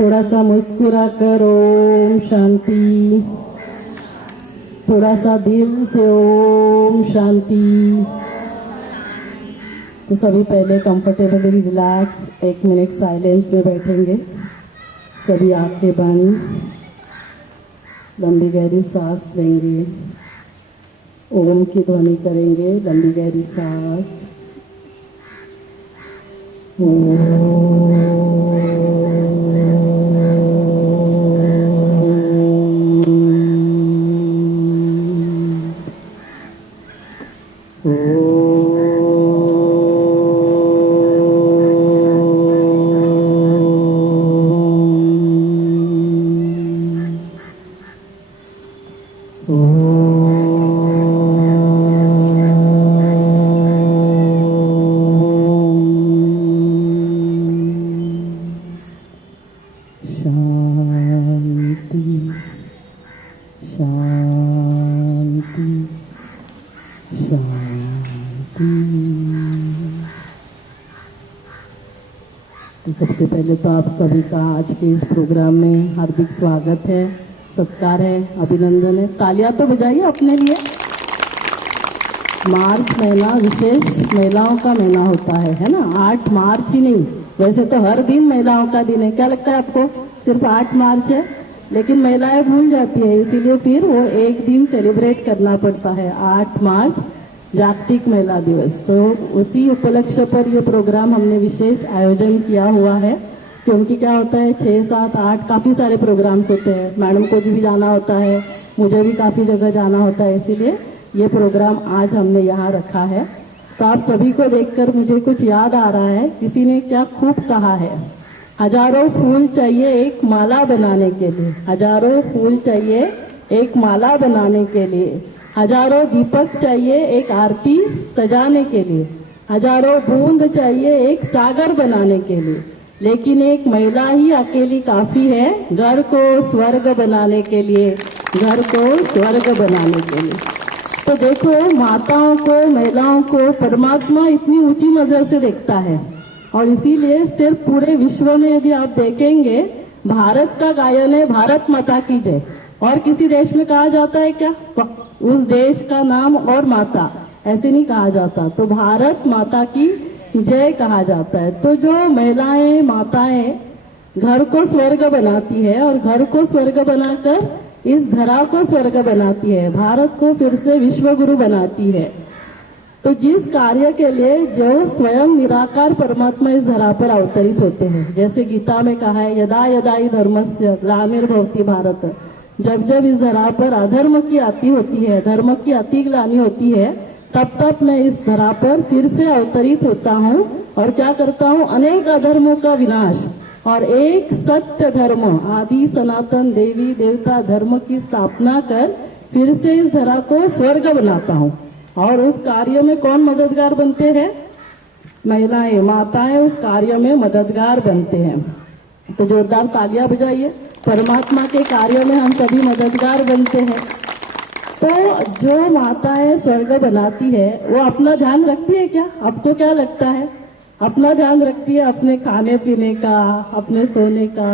थोड़ा सा मुस्कुरा कर ओम शांति, थोड़ा सा दिल से ओम शांति। तो सभी पहले कंफर्टेबली रिलैक्स 1 मिनट साइलेंस में बैठेंगे। सभी आंखें बंद, लंबी गहरी सांस लेंगे, ओम की ध्वनि करेंगे। लंबी गहरी सांस, सबसे पहले तो आप सभी का आज के इस प्रोग्राम में हार्दिक स्वागत है, सत्कार है, अभिनंदन है। तालियां तो बजाइए अपने लिए। मार्च महीना विशेष महिलाओं का महीना होता है ना। 8 मार्च ही नहीं, वैसे तो हर दिन महिलाओं का दिन है। क्या लगता है आपको सिर्फ 8 मार्च है? लेकिन महिलाएं भूल जाती है, इसीलिए फिर वो एक दिन सेलिब्रेट करना पड़ता है। 8 मार्च जागतिक महिला दिवस। तो उसी उपलक्ष्य पर ये प्रोग्राम हमने विशेष आयोजन किया हुआ है, क्योंकि क्या होता है 6, 7, 8 काफी सारे प्रोग्राम्स होते हैं। मैडम को भी जाना होता है, मुझे भी काफी जगह जाना होता है, इसीलिए ये प्रोग्राम आज हमने यहाँ रखा है। तो आप सभी को देखकर मुझे कुछ याद आ रहा है। किसी ने क्या खूब कहा है, हजारों फूल चाहिए एक माला बनाने के लिए, हजारों फूल चाहिए एक माला बनाने के लिए, हजारों दीपक चाहिए एक आरती सजाने के लिए, हजारों बूंद चाहिए एक सागर बनाने के लिए, लेकिन एक महिला ही अकेली काफी है घर को स्वर्ग बनाने के लिए, घर को स्वर्ग बनाने के लिए। तो देखो, माताओं को, महिलाओं को परमात्मा इतनी ऊंची नजर से देखता है, और इसीलिए सिर्फ पूरे विश्व में यदि आप देखेंगे, भारत का गायन है भारत माता की जय। और किसी देश में कहा जाता है क्या उस देश का नाम और माता, ऐसे नहीं कहा जाता। तो भारत माता की जय कहा जाता है। तो जो महिलाएं, माताएं घर को स्वर्ग बनाती है, और घर को स्वर्ग बनाकर इस धरा को स्वर्ग बनाती है, भारत को फिर से विश्व गुरु बनाती है। तो जिस कार्य के लिए जो स्वयं निराकार परमात्मा इस धरा पर अवतरित होते हैं, जैसे गीता में कहा है, यदा यदा हि धर्मस्य ग्लानिर्भवति भारत, जब जब इस धरा पर अधर्म की आती होती है, धर्म की अति ग्लानि होती है, तब तब मैं इस धरा पर फिर से अवतरित होता हूँ और क्या करता हूँ, अनेक अधर्मों का विनाश और एक सत्य धर्म, आदि सनातन देवी देवता धर्म की स्थापना कर फिर से इस धरा को स्वर्ग बनाता हूँ। और उस कार्य में कौन मददगार बनते हैं? महिलाएं, माताएं उस कार्य में मददगार बनते हैं। तो जोरदार तालियां बजाइए। परमात्मा के कार्य में हम सभी मददगार बनते हैं। तो जो माताएं स्वर्ग बनाती है, वो अपना ध्यान रखती है क्या? आपको क्या लगता है? अपना ध्यान रखती है, अपने खाने पीने का, अपने सोने का,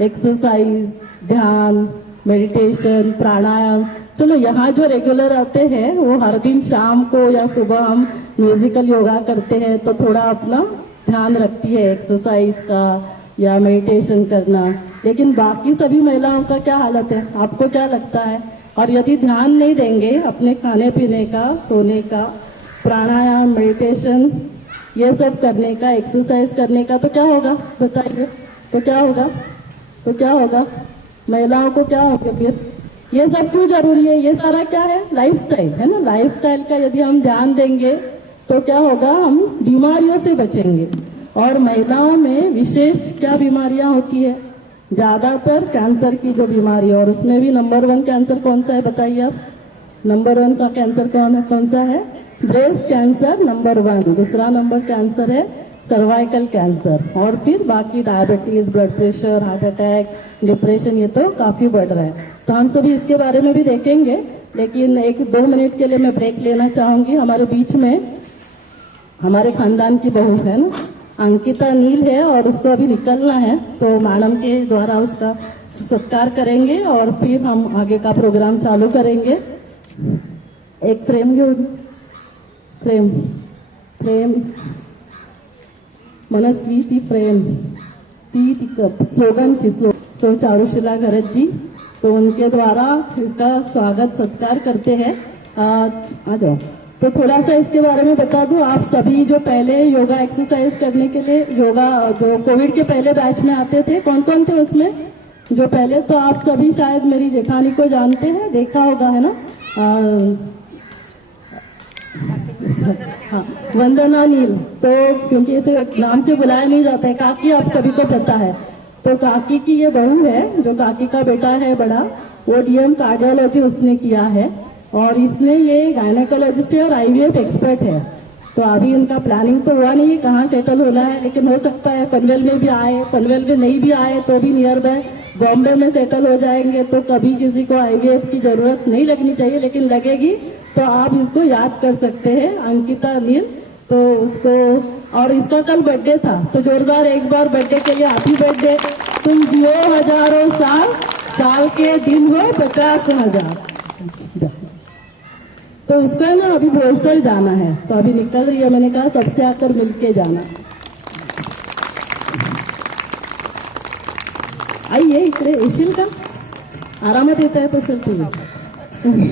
एक्सरसाइज, ध्यान, मेडिटेशन, प्राणायाम। चलो, यहाँ जो रेगुलर आते हैं वो हर दिन शाम को या सुबह हम म्यूजिकल योगा करते हैं, तो थोड़ा अपना ध्यान रखती है एक्सरसाइज का या मेडिटेशन करना। लेकिन बाकी सभी महिलाओं का क्या हालत है? आपको क्या लगता है? और यदि ध्यान नहीं देंगे अपने खाने पीने का, सोने का, प्राणायाम, मेडिटेशन, ये सब करने का, एक्सरसाइज करने का, तो क्या होगा बताइए? तो क्या होगा? तो क्या होगा? महिलाओं को क्या होगा फिर? ये सब क्यों जरूरी है? ये सारा क्या है? लाइफस्टाइल है ना। लाइफस्टाइल का यदि हम ध्यान देंगे तो क्या होगा? हम बीमारियों से बचेंगे। और महिलाओं में विशेष क्या बीमारियां होती है? ज्यादातर कैंसर की जो बीमारी है, और उसमें भी नंबर 1 कैंसर कौन सा है बताइए आप? नंबर 1 का कैंसर कौन सा है? Breast cancer number 1। दूसरा नंबर कैंसर है सर्वाइकल कैंसर, और फिर बाकी diabetes, blood pressure, heart attack, depression, ये तो काफी बढ़ रहा है। तो हम सभी इसके बारे में भी देखेंगे, लेकिन 1-2 मिनट के लिए मैं ब्रेक लेना चाहूंगी। हमारे बीच में हमारे खानदान की बहू है ना, अंकिता नील है और उसको अभी निकलना है, तो मैडम के द्वारा उसका सत्कार करेंगे और फिर हम आगे का प्रोग्राम चालू करेंगे। एक फ्रेम घेऊन, फ्रेम फ्रेम मनस्वी ती फ्रेम ती स्लोगनची सो चारुशिला घरत जी, तो उनके द्वारा इसका स्वागत सत्कार करते हैं। आ जाओ। तो थोड़ा सा इसके बारे में बता दूं, आप सभी जो पहले योगा एक्सरसाइज करने के लिए योगा जो कोविड के पहले बैच में आते थे, कौन कौन थे उसमें जो पहले, तो आप सभी शायद मेरी जेठानी को जानते हैं, देखा होगा है ना। हाँ, वंदना नील, तो क्योंकि इसे नाम से बुलाया नहीं जाता है, काकी आप सभी को पता है। तो काकी की ये बहू है, जो काकी का बेटा है बड़ा, वो डीएम कार्डियोलॉजी उसने किया है और इसने ये गायनेकोलॉजिस्ट है और आईवीएफ एक्सपर्ट है। तो अभी उनका प्लानिंग तो हुआ नहीं है कहाँ सेटल होना है, लेकिन हो सकता है पनवेल में भी आए, पनवेल में नहीं भी आए तो भी नियर बाय बॉम्बे में सेटल हो जाएंगे। तो कभी किसी को आईवीएफ की जरूरत नहीं लगनी चाहिए, लेकिन लगेगी तो आप इसको याद कर सकते हैं, अंकिता नील। तो उसको, और इसका कल बर्थडे था, तो जोरदार एक बार बर्थडे के लिए हैप्पी बर्थडे, तुम जियो हजारों साल, साल के दिन हो 50,000। तो उसको है ना अभी बोईसर जाना है, तो अभी निकल रही है, मैंने कहा सबसे आकर मिलके जाना। आइए इकडे येशील का, आरामात येत आहे तो सर तुम्ही।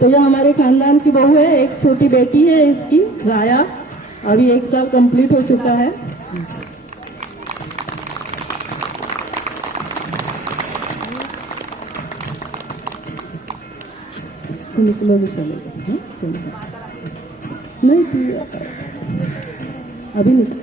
तो यह हमारे खानदान की बहू है, एक छोटी बेटी है इसकी राया, अभी 1 साल कंप्लीट हो चुका है। निकलो भी चलेगा, नहीं अभी निकल।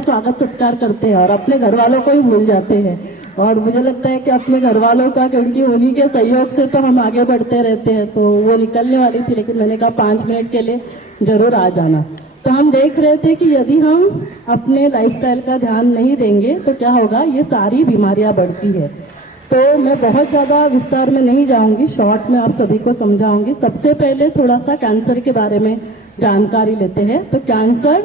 स्वागत सत्कार करते हैं और अपने घर वालों को ही भूल जाते हैं, और मुझे लगता है कि अपने घर वालों का, क्योंकि उन्हीं के सहयोग से तो हम आगे बढ़ते रहते हैं। तो वो निकलने वाली थी, लेकिन मैंने कहा 5 मिनट के लिए जरूर आ जाना। तो हम देख रहे थे कि यदि हम अपने लाइफस्टाइल का ध्यान नहीं देंगे तो क्या होगा, ये सारी बीमारियां बढ़ती है। तो मैं बहुत ज्यादा विस्तार में नहीं जाऊंगी, शॉर्ट में आप सभी को समझाऊंगी। सबसे पहले थोड़ा सा कैंसर के बारे में जानकारी लेते हैं। तो कैंसर,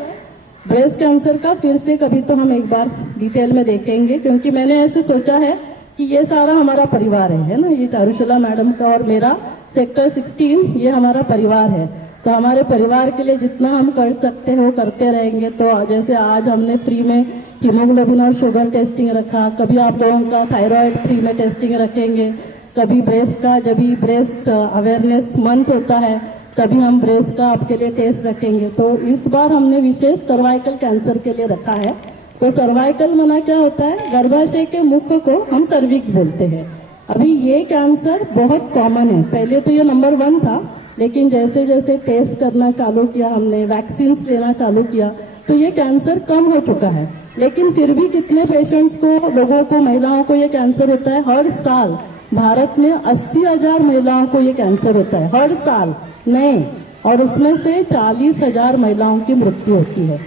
ब्रेस्ट कैंसर का फिर से कभी तो हम एक बार डिटेल में देखेंगे, क्योंकि मैंने ऐसे सोचा है कि ये सारा हमारा परिवार है ना, ये चारुशिला मैडम का और मेरा सेक्टर 16 ये हमारा परिवार है। तो हमारे परिवार के लिए जितना हम कर सकते हो करते रहेंगे। तो जैसे आज हमने फ्री में हीमोग्लोबिन और शुगर टेस्टिंग रखा, कभी आप लोगों का थायराइड फ्री में टेस्टिंग रखेंगे, कभी ब्रेस्ट का, जब भी ब्रेस्ट अवेयरनेस मंथ होता है तभी हम ब्रेस्ट का आपके लिए टेस्ट रखेंगे। तो इस बार हमने विशेष सर्वाइकल कैंसर के लिए रखा है। तो सर्वाइकल मना क्या होता है, गर्भाशय के मुख को हम सर्विक्स बोलते हैं। अभी ये कैंसर बहुत कॉमन है, पहले तो ये नंबर 1 था, लेकिन जैसे जैसे टेस्ट करना चालू किया हमने, वैक्सीन लेना चालू किया, तो ये कैंसर कम हो चुका है। लेकिन फिर भी कितने पेशेंट्स को, लोगों को, महिलाओं को ये कैंसर होता है हर साल। भारत में 80,000 महिलाओं को ये कैंसर होता है हर साल नए, और उसमें से 40,000 महिलाओं की मृत्यु होती है।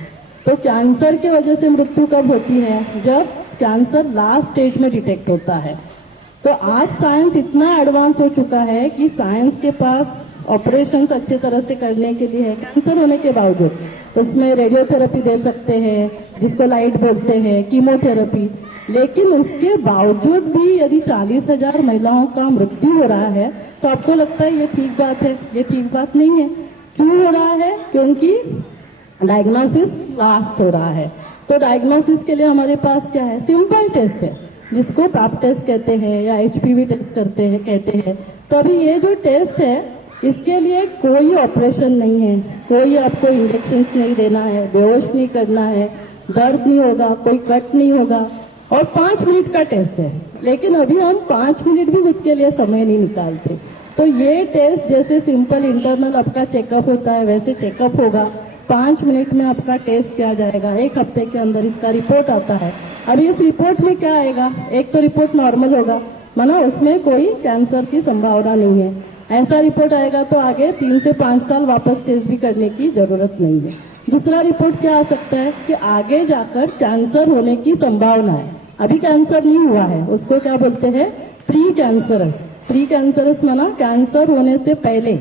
तो कैंसर की वजह से मृत्यु कब होती है, जब कैंसर लास्ट स्टेज में डिटेक्ट होता है। तो आज साइंस इतना एडवांस हो चुका है कि साइंस के पास ऑपरेशंस अच्छे तरह से करने के लिए है। कैंसर होने के बावजूद उसमें रेडियोथेरेपी दे सकते हैं, जिसको लाइट बोलते हैं, कीमोथेरेपी, लेकिन उसके बावजूद भी यदि 40,000 महिलाओं का मृत्यु हो रहा है तो आपको लगता है ये ठीक बात है? ये ठीक बात नहीं है। क्यों हो रहा है? क्योंकि डायग्नोसिस लास्ट हो रहा है। तो डायग्नोसिस के लिए हमारे पास क्या है, सिंपल टेस्ट है, जिसको पैप टेस्ट कहते हैं या HPV टेस्ट कहते हैं। तो अभी ये जो टेस्ट है, इसके लिए कोई ऑपरेशन नहीं है, कोई आपको इंजेक्शन नहीं देना है, बेहोश नहीं करना है, दर्द नहीं होगा, कोई कट नहीं होगा, और 5 मिनट का टेस्ट है। लेकिन अभी हम 5 मिनट भी खुद के लिए समय नहीं निकालते। तो ये टेस्ट जैसे सिंपल इंटरनल आपका चेकअप होता है, वैसे चेकअप होगा, 5 मिनट में आपका टेस्ट किया जाएगा, 1 हफ्ते के अंदर इसका रिपोर्ट आता है। अब इस रिपोर्ट में क्या आएगा, एक तो रिपोर्ट नॉर्मल होगा, माना उसमें कोई कैंसर की संभावना नहीं है। ऐसा रिपोर्ट आएगा तो आगे 3 से 5 साल वापस टेस्ट भी करने की जरूरत नहीं है। दूसरा रिपोर्ट क्या आ सकता है कि आगे जाकर कैंसर होने की संभावना है, अभी कैंसर नहीं हुआ है, उसको क्या बोलते हैं, प्री कैंसरस। प्री कैंसरस माना कैंसर होने से पहले,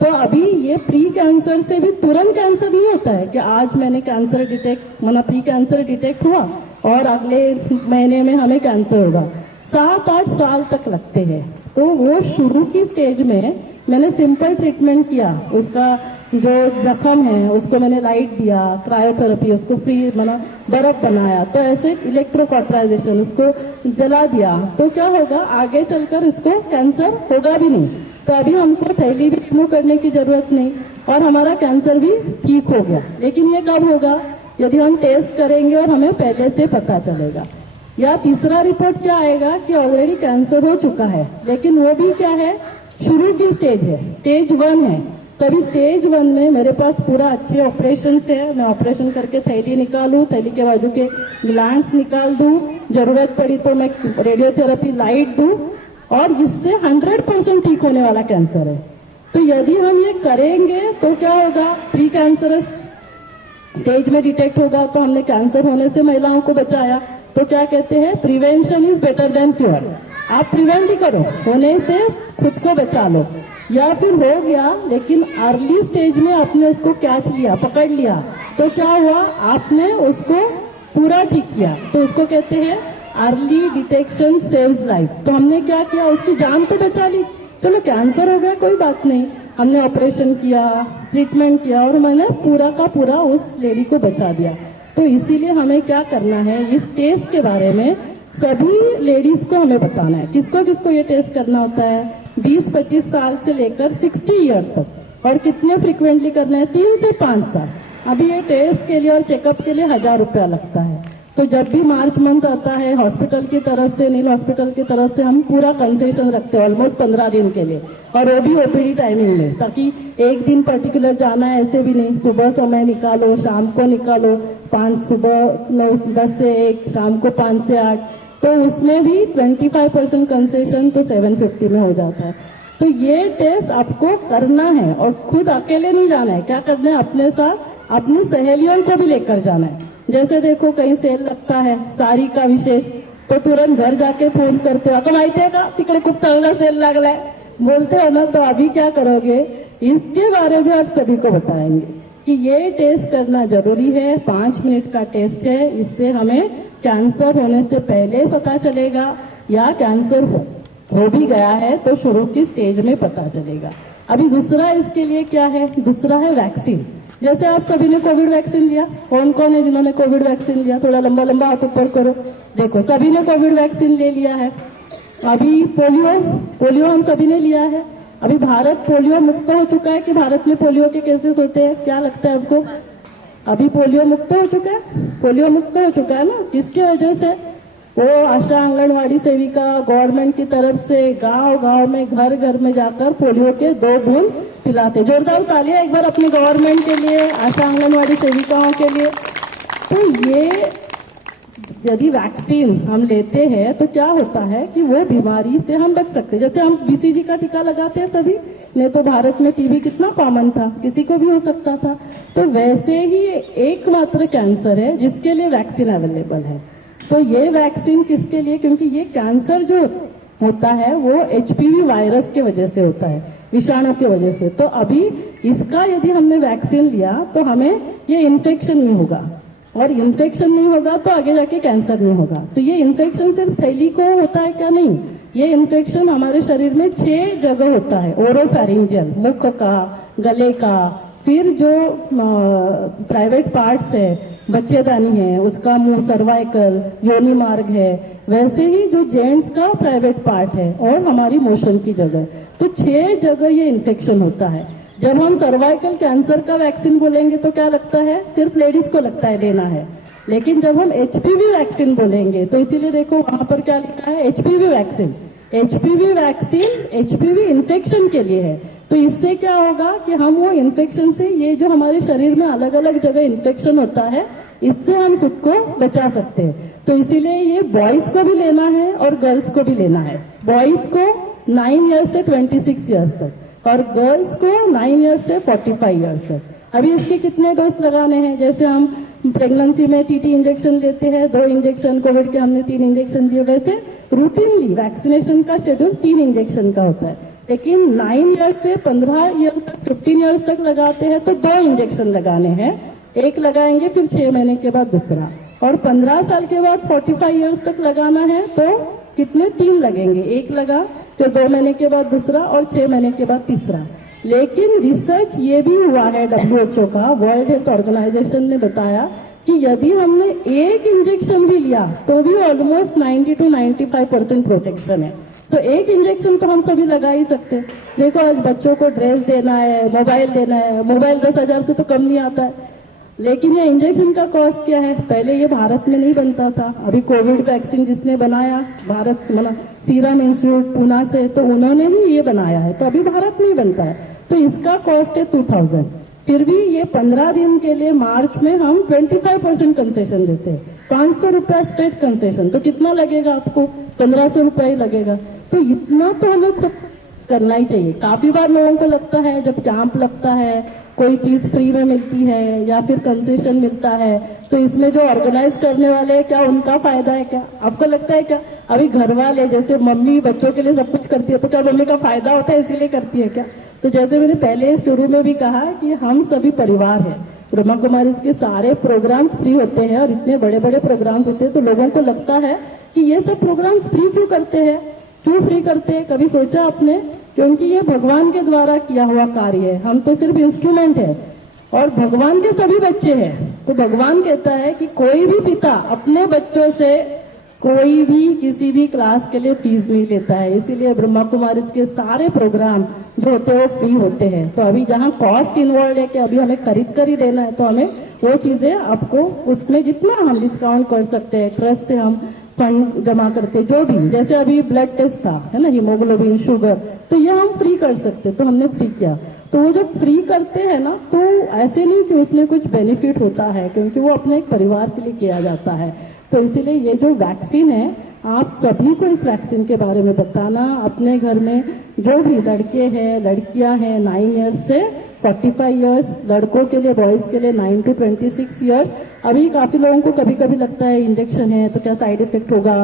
तो अभी ये प्री कैंसर से भी तुरंत कैंसर नहीं होता है कि आज मैंने cancer detect pre cancer detect हुआ और अगले महीने में हमें कैंसर होगा। 7-8 साल तक लगते हैं। तो वो शुरू की स्टेज में मैंने सिंपल ट्रीटमेंट किया, उसका जो जख्म है उसको मैंने लाइट दिया, क्रायोथेरेपी, उसको फ्री बर्फ बनाया, तो ऐसे इलेक्ट्रोकॉटराइजेशन, उसको जला दिया, तो क्या होगा आगे चलकर इसको कैंसर होगा भी नहीं। तो अभी हमको थैली भी रिमूव करने की जरूरत नहीं और हमारा कैंसर भी ठीक हो गया। लेकिन ये कब होगा? यदि हम टेस्ट करेंगे और हमें पहले से पता चलेगा। या तीसरा रिपोर्ट क्या आएगा कि ऑलरेडी कैंसर हो चुका है, लेकिन वो भी क्या है, शुरू की स्टेज है, स्टेज 1 है। तभी स्टेज 1 में मेरे पास पूरा अच्छे ऑपरेशन है, मैं ऑपरेशन करके थैली निकालूं, थैली के बाजू के ग्लैंड्स निकाल दूं, जरूरत पड़ी तो मैं रेडियोथेरेपी लाइट दूं, और इससे 100% ठीक होने वाला कैंसर है। तो यदि हम ये करेंगे तो क्या होगा, प्री कैंसरस स्टेज में डिटेक्ट होगा तो हमने कैंसर होने से महिलाओं को बचाया। तो क्या कहते हैं, prevention is better than cure. आप प्रिवेंट ही करो, होने से खुद को बचा लो। या फिर हो गया लेकिन अर्ली स्टेज में आपने उसको कैच लिया, पकड़ लिया, तो क्या हुआ, आपने उसको पूरा ठीक किया। तो उसको कहते हैं अर्ली डिटेक्शन सेव्स लाइफ। तो हमने क्या किया, उसकी जान तो बचा ली। चलो कैंसर हो गया कोई बात नहीं, हमने ऑपरेशन किया, ट्रीटमेंट किया और मैंने पूरा का पूरा उस लेडी को बचा दिया। तो इसीलिए हमें क्या करना है, इस टेस्ट के बारे में सभी लेडीज को हमें बताना है। किसको किसको ये टेस्ट करना होता है, 20-25 साल से लेकर 60 ईयर तक। और कितने फ्रिक्वेंटली करना है, 3 से 5 साल। अभी ये टेस्ट के लिए और चेकअप के लिए 1000 रुपया लगता है। तो जब भी मार्च मंथ आता है हॉस्पिटल की तरफ से, नील हॉस्पिटल की तरफ से हम पूरा कंसेशन रखते हैं ऑलमोस्ट 15 दिन के लिए, और वो भी ओपीडी टाइमिंग में, ताकि एक दिन पर्टिकुलर जाना है ऐसे भी नहीं। सुबह समय निकालो, शाम को निकालो, 5 सुबह 9-10 से 1, शाम को 5 से 8, तो उसमें भी 25% कंसेशन तो 750 में हो जाता है। तो ये टेस्ट आपको करना है और खुद अकेले नहीं जाना है। क्या करना है, अपने साथ अपनी सहेलियों को भी लेकर जाना है। जैसे देखो कहीं सेल लगता है साड़ी का विशेष, तो तुरंत घर जाके फोन करते हो, आता माहिती आहे का तिकडे खूप चांगला सेल लागलाय, बोलते हो ना। तो अभी क्या करोगे, इसके बारे में आप सभी को बताएंगे कि ये टेस्ट करना जरूरी है। 5 मिनट का टेस्ट है, इससे हमें कैंसर होने से पहले पता चलेगा, या कैंसर हो भी गया है तो शुरू की स्टेज में पता चलेगा। अभी दूसरा इसके लिए क्या है, दूसरा है वैक्सीन। जैसे आप सभी ने कोविड वैक्सीन लिया, कौन कौन है जिन्होंने कोविड वैक्सीन लिया, थोड़ा लंबा लंबा हाथ ऊपर करो। देखो सभी ने कोविड वैक्सीन ले लिया है। अभी पोलियो हम सभी ने लिया है। अभी भारत पोलियो मुक्त हो चुका है कि भारत में पोलियो के केसेस होते हैं, क्या लगता है आपको? अभी पोलियो मुक्त हो चुका है, पोलियो मुक्त हो चुका है ना। किसकी वजह से? वो आशा आंगनवाड़ी सेविका गवर्नमेंट की तरफ से गांव गांव में, घर घर में जाकर पोलियो के 2 बूंद पिलाते। जोरदार तालियां एक बार अपने गवर्नमेंट के लिए, आशा आंगनवाड़ी सेविकाओं के लिए। तो ये यदि वैक्सीन हम लेते हैं तो क्या होता है कि वो बीमारी से हम बच सकते हैं। जैसे हम बीसीजी का टीका लगाते हैं सभी ने, तो भारत में टीबी कितना कॉमन था, किसी को भी हो सकता था। तो वैसे ही एकमात्र कैंसर है जिसके लिए वैक्सीन अवेलेबल है। तो ये वैक्सीन किसके लिए, क्योंकि ये कैंसर जो होता है वो एचपीवी वायरस के वजह से होता है, विषाणु की वजह से। तो अभी इसका यदि हमने वैक्सीन लिया तो हमें ये इन्फेक्शन नहीं होगा, और इन्फेक्शन नहीं होगा तो आगे जाके कैंसर नहीं होगा। तो ये इन्फेक्शन सिर्फ थैली को होता है क्या? नहीं, ये इन्फेक्शन हमारे शरीर में 6 जगह होता है। ओरोफैरिंजियल, मुख का, गले का, फिर जो प्राइवेट पार्ट्स है, बच्चेदानी है उसका, मुंह, सर्वाइकल, योनि मार्ग है, वैसे ही जो जेंट्स का प्राइवेट पार्ट है, और हमारी मोशन की जगह। तो 6 जगह ये इन्फेक्शन होता है। जब हम सर्वाइकल कैंसर का वैक्सीन बोलेंगे तो क्या लगता है, सिर्फ लेडीज को लगता है लेना है। लेकिन जब हम एचपीवी वैक्सीन बोलेंगे तो इसीलिए देखो वहां पर क्या लिखा है, HPV vaccine. HPV vaccine HPV infection के लिए है। तो इससे क्या होगा कि हम वो इन्फेक्शन से, ये जो हमारे शरीर में अलग अलग जगह इन्फेक्शन होता है, इससे हम खुद को बचा सकते हैं। तो इसीलिए ये बॉयज को भी लेना है और गर्ल्स को भी लेना है। बॉयज को 9 ईयर्स से 26 ईयर्स तक, और गर्ल्स को 9 ईयर्स से 45 ईयर्स तक। अभी इसके कितने डोज लगाने हैं? जैसे हम प्रेगनेंसी में टीटी इंजेक्शन लेते हैं, 2 इंजेक्शन, कोविड के हमने 3 इंजेक्शन दिए, वैसे रूटीनली वैक्सीनेशन का शेड्यूल 3 इंजेक्शन का होता है। लेकिन 9 ईयर्स से 15 ईयर तक 15 ईयर्स तक लगाते हैं तो 2 इंजेक्शन लगाने हैं, एक लगाएंगे फिर 6 महीने के बाद दूसरा, और 15 साल के बाद 45 ईयर्स तक लगाना है तो कितने 3 लगेंगे, एक लगा फिर 2 महीने के बाद दूसरा और 6 महीने के बाद तीसरा। लेकिन रिसर्च ये भी हुआ है, WHO का, वर्ल्ड हेल्थ ऑर्गेनाइजेशन ने बताया कि यदि हमने एक इंजेक्शन भी लिया तो भी ऑलमोस्ट 90 to 95% प्रोटेक्शन है। तो एक इंजेक्शन तो हम सभी लगा ही सकते हैं। देखो आज बच्चों को ड्रेस देना है, मोबाइल देना है, मोबाइल 10,000 से तो कम नहीं आता है, लेकिन ये इंजेक्शन का कॉस्ट क्या है? पहले ये भारत में नहीं बनता था, अभी कोविड वैक्सीन जिसने बनाया भारत सीरम इंस्टीट्यूट पूना से, तो उन्होंने भी ये बनाया है, तो अभी भारत में ही बनता है, तो इसका कॉस्ट है 2000। फिर भी ये 15 दिन के लिए मार्च में हम 25% कंसेशन देते हैं, 500 रुपया स्टेट कंसेशन, तो कितना लगेगा आपको? 1500 रुपया ही लगेगा। तो इतना तो हमें खुद करना ही चाहिए। काफी बार लोगों को लगता है जब कैंप लगता है, कोई चीज फ्री में मिलती है या फिर कंसेशन मिलता है, तो इसमें जो ऑर्गेनाइज करने वाले हैं क्या उनका फायदा है क्या? आपको लगता है क्या? अभी घर वाले जैसे मम्मी बच्चों के लिए सब कुछ करती है, तो क्या मम्मी का फायदा होता है इसीलिए करती है क्या? तो जैसे मैंने पहले शुरू में भी कहा कि हम सभी परिवार हैं, ब्रह्मा कुमारी के सारे प्रोग्राम्स फ्री होते हैं और इतने बड़े बड़े प्रोग्राम्स होते हैं, तो लोगों को लगता है कि ये सब प्रोग्राम्स फ्री क्यों करते हैं, क्यों फ्री करते हैं? कभी सोचा आपने? क्योंकि ये भगवान के द्वारा किया हुआ कार्य है, हम तो सिर्फ इंस्ट्रूमेंट है और भगवान के सभी बच्चे हैं। तो भगवान कहता है कि कोई भी पिता अपने बच्चों से कोई भी किसी भी क्लास के लिए फीस नहीं लेता है, इसीलिए ब्रह्मा कुमारी के सारे प्रोग्राम जो होते हैं वो फ्री होते हैं। तो अभी जहाँ कॉस्ट इन्वॉल्व है कि अभी हमें खरीद कर ही देना है, तो हमें वो चीजें आपको उसमें जितना हम डिस्काउंट कर सकते हैं, ट्रस्ट से हम फंड जमा करते, जो भी, जैसे अभी ब्लड टेस्ट था है ना, हीमोग्लोबिन, शुगर, तो ये हम फ्री कर सकते, तो हमने फ्री किया। तो वो जब फ्री करते हैं ना, तो ऐसे नहीं कि उसमें कुछ बेनिफिट होता है, क्योंकि वो अपने एक परिवार के लिए किया जाता है। तो इसीलिए ये जो वैक्सीन है, आप सभी को इस वैक्सीन के बारे में बताना। अपने घर में जो भी लड़के हैं, लड़कियां हैं 9 ईयर्स से 45 ईयर्स, लड़कों के लिए, बॉयज के लिए 9 to 26 ईयर्स। अभी काफी लोगों को कभी कभी लगता है इंजेक्शन है तो क्या साइड इफेक्ट होगा,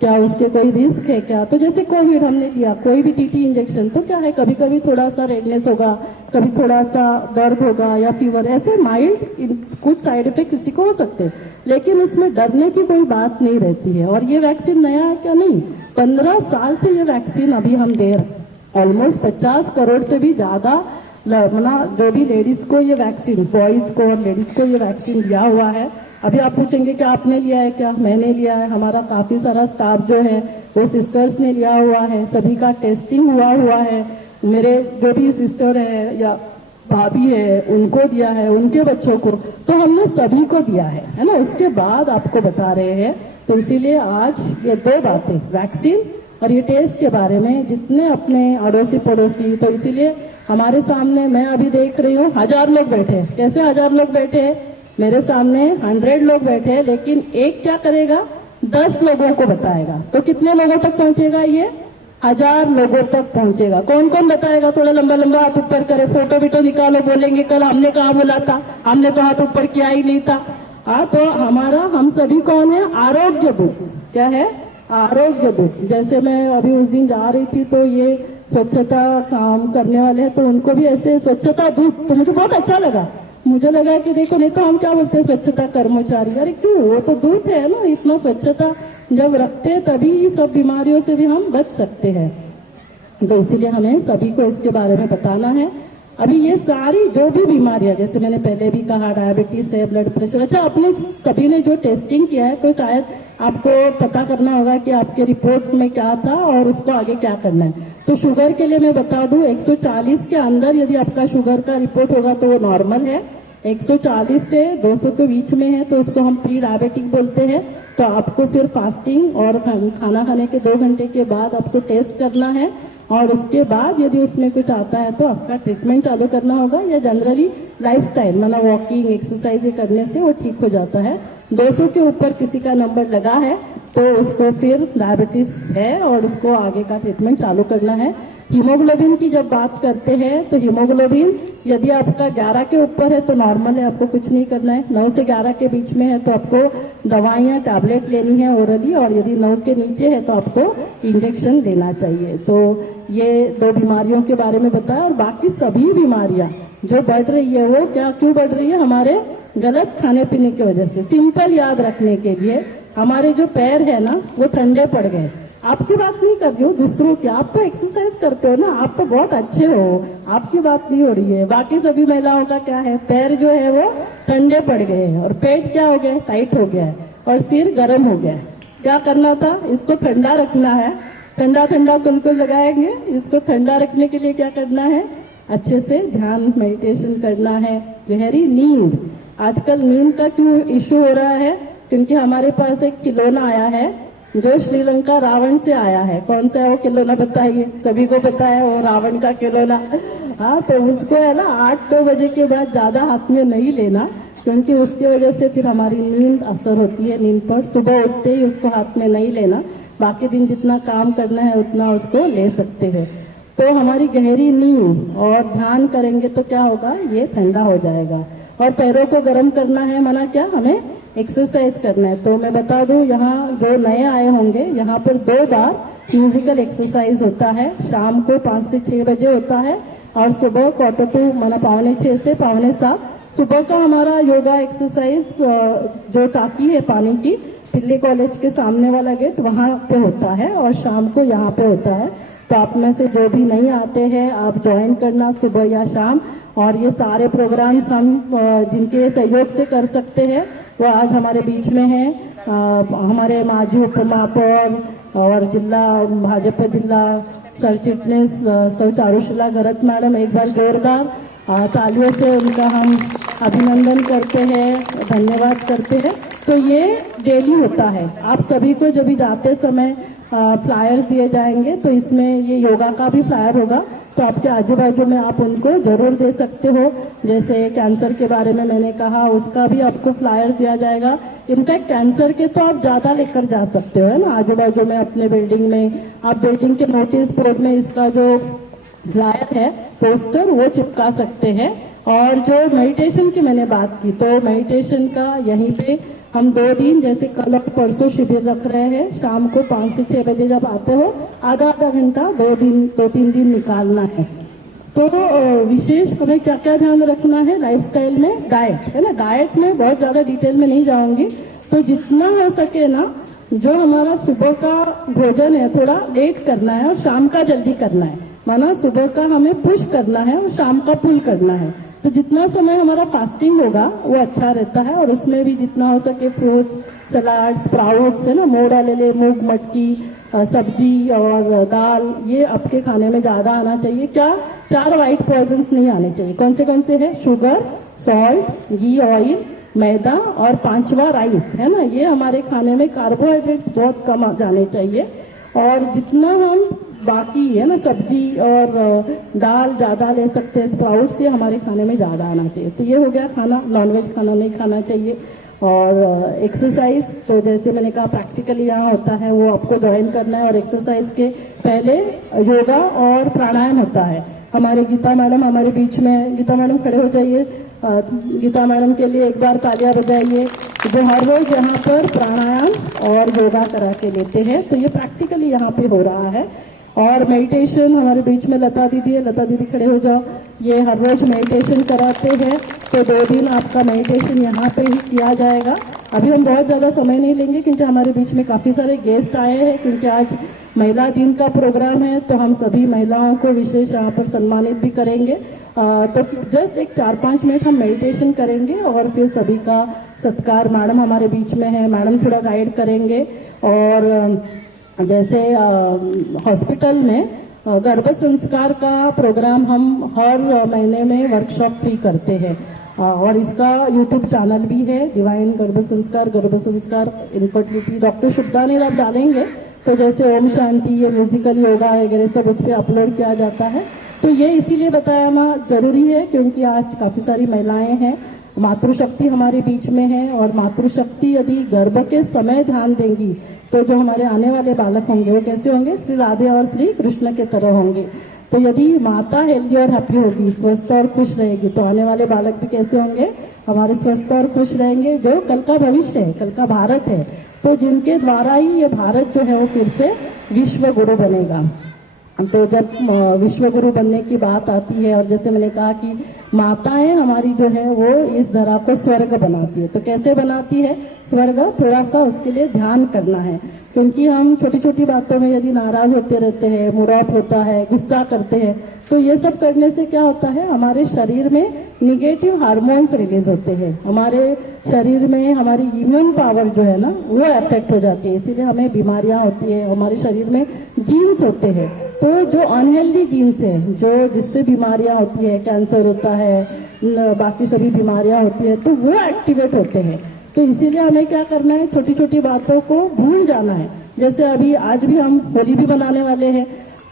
क्या उसके कोई रिस्क है क्या? तो जैसे कोविड हमने लिया, कोई भी टीटी इंजेक्शन, तो क्या है, कभी कभी थोड़ा सा रेडनेस होगा, कभी थोड़ा सा दर्द होगा या फीवर, ऐसे माइल्ड कुछ साइड इफेक्ट किसी को हो सकते हैं, लेकिन उसमें डरने की कोई बात नहीं रहती है। और ये वैक्सीन नया है क्या? नहीं, 15 साल से ये वैक्सीन अभी हम दे रहे हैं। ऑलमोस्ट 50 करोड़ से भी ज्यादा जो भी लेडीज को ये वैक्सीन, बॉयज को और लेडीज को ये वैक्सीन दिया हुआ है। अभी आप पूछेंगे कि आपने लिया है क्या? मैंने लिया है, हमारा काफी सारा स्टाफ जो है वो सिस्टर्स ने लिया हुआ है, सभी का टेस्टिंग हुआ है। मेरे जो भी सिस्टर है या भाभी है उनको दिया है, उनके बच्चों को, तो हमने सभी को दिया है ना, उसके बाद आपको बता रहे हैं। तो इसीलिए आज ये 2 बातें, वैक्सीन और ये टेस्ट के बारे में, जितने अपने अड़ोसी पड़ोसी, तो इसीलिए हमारे सामने मैं अभी देख रही हूँ 1000 लोग बैठे हैं। कैसे 1000 लोग बैठे हैं? मेरे सामने 100 लोग बैठे हैं, लेकिन एक क्या करेगा, 10 लोगों को बताएगा। तो कितने लोगों तक पहुंचेगा ये? 1000 लोगों तक पहुंचेगा। कौन कौन बताएगा? थोड़ा लंबा लंबा हाथ ऊपर करे, फोटो भी निकालो, बोलेंगे कल हमने कहा बोला था, हमने तो हाथ ऊपर किया ही नहीं था। तो हमारा, हम सभी कौन है? आरोग्य दूत। क्या है? आरोग्य दूत। जैसे मैं अभी उस दिन जा रही थी तो ये स्वच्छता काम करने वाले हैं, तो उनको भी ऐसे स्वच्छता दूत, तो मुझे बहुत अच्छा लगा। मुझे लगा कि देखो, नहीं तो हम क्या बोलते हैं स्वच्छता कर्मचारी, अरे क्यों, वो तो दूत है ना। इतना स्वच्छता जब रखते हैं तभी सब बीमारियों से भी हम बच सकते हैं। तो इसीलिए हमें सभी को इसके बारे में बताना है। अभी ये सारी जो भी बीमारियां, जैसे मैंने पहले भी कहा, डायबिटीज है, ब्लड प्रेशर, अच्छा आपने सभी ने जो टेस्टिंग किया है तो शायद आपको पता करना होगा कि आपके रिपोर्ट में क्या था और उसको आगे क्या करना है। तो शुगर के लिए मैं बता दूं, 140 के अंदर यदि आपका शुगर का रिपोर्ट होगा तो वो नॉर्मल है, 140 से 200 के बीच में है तो उसको हम प्री डायबिटिक बोलते हैं। तो आपको फिर फास्टिंग और खाना खाने के 2 घंटे के बाद आपको टेस्ट करना है, और उसके बाद यदि उसमें कुछ आता है तो आपका ट्रीटमेंट चालू करना होगा, या जनरली लाइफस्टाइल मतलब वॉकिंग, एक्सरसाइज करने से वो ठीक हो जाता है। 200 के ऊपर किसी का नंबर लगा है तो उसको फिर डायबिटीज है और उसको आगे का ट्रीटमेंट चालू करना है। हीमोग्लोबिन की जब बात करते हैं तो हीमोग्लोबिन यदि आपका 11 के ऊपर है तो नॉर्मल है, आपको कुछ नहीं करना है। 9 से 11 के बीच में है तो आपको दवाइयाँ टैबलेट लेनी है ओरली, और यदि 9 के नीचे है तो आपको इंजेक्शन लेना चाहिए। तो ये 2 बीमारियों के बारे में बताया। और बाकी सभी बीमारियां जो बढ़ रही है वो क्यों बढ़ रही है? हमारे गलत खाने पीने की वजह से। सिंपल याद रखने के लिए, हमारे जो पैर है ना वो ठंडे पड़ गए। आपकी बात नहीं कर रही हूँ, दूसरों की। आप तो एक्सरसाइज करते हो ना, आप तो बहुत अच्छे हो, आपकी बात नहीं हो रही है। बाकी सभी महिलाओं का क्या है? पैर जो है वो ठंडे पड़ गए हैं, और पेट क्या हो गया? टाइट हो गया है, और सिर गर्म हो गया है। क्या करना था? इसको ठंडा रखना है। ठंडा ठंडा कुलकुल लगाएंगे। इसको ठंडा रखने के लिए क्या करना है? अच्छे से ध्यान मेडिटेशन करना है। गहरी नींद। आजकल नींद का क्यों इश्यू हो रहा है? क्योंकि हमारे पास एक खिलौना आया है जो श्रीलंका रावण से आया है। कौन सा है वो खिलौना बताइए? सभी को पता है, वो रावण का खिलौना। हाँ, तो उसको है ना 8-9 बजे के बाद ज्यादा हाथ में नहीं लेना, क्योंकि उसकी वजह से फिर हमारी नींद असर होती है नींद पर। सुबह उठते ही उसको हाथ में नहीं लेना, बाकी दिन जितना काम करना है उतना उसको ले सकते हैं। तो हमारी गहरी नींद और ध्यान करेंगे तो क्या होगा? ये ठंडा हो जाएगा। और पैरों को गर्म करना है, माना क्या? हमें एक्सरसाइज करना है। तो मैं बता दूं, यहाँ जो नए आए होंगे, यहाँ पर 2 बार म्यूजिकल एक्सरसाइज होता है। शाम को 5 से 6 बजे होता है, और सुबह 4:45 माना 6:45 से 6:45। सुबह का हमारा योगा एक्सरसाइज जो टाकी है पानी की, दिल्ली कॉलेज के सामने वाला गेट, वहां पे होता है, और शाम को यहाँ पे होता है। तो आप में से जो भी नहीं आते हैं, आप ज्वाइन करना सुबह या शाम। और ये सारे प्रोग्राम्स हम जिनके सहयोग से कर सकते हैं वो आज हमारे बीच में हैं। हमारे माजी उपमहापौर और जिला भाजपा जिला सरचिटनीस सौ चारुशिला गरत मैडम, एक बार जोरदार तालियों से उनका हम अभिनंदन करते हैं, धन्यवाद करते हैं। तो ये डेली होता है। आप सभी को जब भी जाते समय फ्लायर्स दिए जाएंगे, तो इसमें ये योगा का भी फ्लायर होगा, तो आपके आजू बाजू में आप उनको जरूर दे सकते हो। जैसे कैंसर के बारे में मैंने कहा, उसका भी आपको फ्लायर्स दिया जाएगा। इनफैक्ट कैंसर के तो आप ज्यादा लेकर जा सकते हो, है ना, आजू बाजू में अपने बिल्डिंग में। आप बिल्डिंग के नोटिस बोर्ड में इसका जो फ्लायर है, पोस्टर, वो चिपका सकते हैं। और जो मेडिटेशन की मैंने बात की, तो मेडिटेशन का यहीं पे हम 2 दिन, जैसे कल और परसों शिविर रख रहे हैं। शाम को 5 से 6 बजे जब आते हो, आधा घंटा 2-3 दिन निकालना है। तो विशेष हमें क्या क्या ध्यान रखना है लाइफस्टाइल में? डाइट, है ना। डाइट में बहुत ज्यादा डिटेल में नहीं जाऊंगी। तो जितना हो सके ना, जो हमारा सुबह का भोजन है थोड़ा लेट करना है, और शाम का जल्दी करना है। माना सुबह का हमें पुश करना है और शाम का पुल करना है। तो जितना समय हमारा फास्टिंग होगा वो अच्छा रहता है। और उसमें भी जितना हो सके फ्रूट्स, सलाद, स्प्राउट्स, है ना, मोड़ डाले, मूंग मटकी सब्जी और दाल, ये आपके खाने में ज्यादा आना चाहिए। क्या? 4 व्हाइट पॉइजन्स नहीं आने चाहिए। कौन से हैं? शुगर, सॉल्ट, घी, ऑयल, मैदा, और 5वां राइस, है ना। ये हमारे खाने में कार्बोहाइड्रेट्स बहुत कम जाने चाहिए। और जितना हम बाकी, है ना, सब्जी और दाल ज्यादा ले सकते हैं, स्प्राउट्स, ये हमारे खाने में ज्यादा आना चाहिए। तो ये हो गया खाना। नॉनवेज खाना नहीं खाना चाहिए। और एक्सरसाइज, तो जैसे मैंने कहा प्रैक्टिकली यहाँ होता है, वो आपको ज्वाइन करना है। और एक्सरसाइज के पहले योगा और प्राणायाम होता है। हमारे गीता मैडम हमारे बीच में, गीता मैडम खड़े हो जाइए। गीता मैडम के लिए एक बार तालियां बजाइए, जो हर रोज यहाँ पर प्राणायाम और योगा करा के लेते हैं। तो ये प्रैक्टिकली यहाँ पे हो रहा है। और मेडिटेशन हमारे बीच में लता दीदी है। लता दीदी खड़े हो जाओ। ये हर रोज मेडिटेशन कराते हैं। तो 2 दिन आपका मेडिटेशन यहाँ पे ही किया जाएगा। अभी हम बहुत ज्यादा समय नहीं लेंगे, क्योंकि हमारे बीच में काफी सारे गेस्ट आए हैं। क्योंकि आज महिला दिन का प्रोग्राम है, तो हम सभी महिलाओं को विशेष यहाँ पर सम्मानित भी करेंगे। तो जस्ट एक 4-5 मिनट हम मेडिटेशन करेंगे, और फिर सभी का सत्कार। मैडम हमारे बीच में है, मैडम थोड़ा गाइड करेंगे। और जैसे हॉस्पिटल में गर्भ संस्कार का प्रोग्राम हम हर महीने में वर्कशॉप फ्री करते हैं। और इसका यूट्यूब चैनल भी है, डिवाइन गर्भ संस्कार इनफर्टिलिटी। डॉक्टर शुभदानी आप डालेंगे तो जैसे ओम शांति, ये म्यूजिकल योगा वगैरह सब उस पर अपलोड किया जाता है। तो ये इसीलिए बताना जरूरी है, क्योंकि आज काफी सारी महिलाएं हैं, मातृशक्ति हमारे बीच में है, और मातृशक्ति यदि गर्भ के समय ध्यान देंगी तो जो हमारे आने वाले बालक होंगे वो कैसे होंगे, श्री राधे और श्री कृष्ण के तरह होंगे। तो यदि माता हेल्दी और हैप्पी होगी, स्वस्थ और खुश रहेगी, तो आने वाले बालक भी कैसे होंगे, हमारे स्वस्थ और खुश रहेंगे, जो कल का भविष्य है, कल का भारत है। तो जिनके द्वारा ही ये भारत जो है वो फिर से विश्व गुरु बनेगा। तो जब विश्व गुरु बनने की बात आती है, और जैसे मैंने कहा कि माताएं हमारी जो है वो इस धरा को स्वर्ग बनाती है, तो कैसे बनाती है स्वर्ग, थोड़ा सा उसके लिए ध्यान करना है। क्योंकि हम छोटी छोटी बातों में यदि नाराज होते रहते हैं, मूड ऑफ होता है, गुस्सा करते हैं, तो ये सब करने से क्या होता है, हमारे शरीर में निगेटिव हार्मोन्स रिलीज होते हैं, हमारे शरीर में हमारी इम्यून पावर जो है ना वो अफेक्ट हो जाती है, इसीलिए हमें बीमारियां होती है। हमारे शरीर में जीन्स होते हैं, तो जो अनहेल्दी जीन्स है, जो जिससे बीमारियां होती है, कैंसर होता है, बाकी सभी बीमारियां होती है, तो वो एक्टिवेट होते हैं। तो इसीलिए हमें क्या करना है, छोटी छोटी बातों को भूल जाना है। जैसे अभी आज भी हम होली भी बनाने वाले हैं,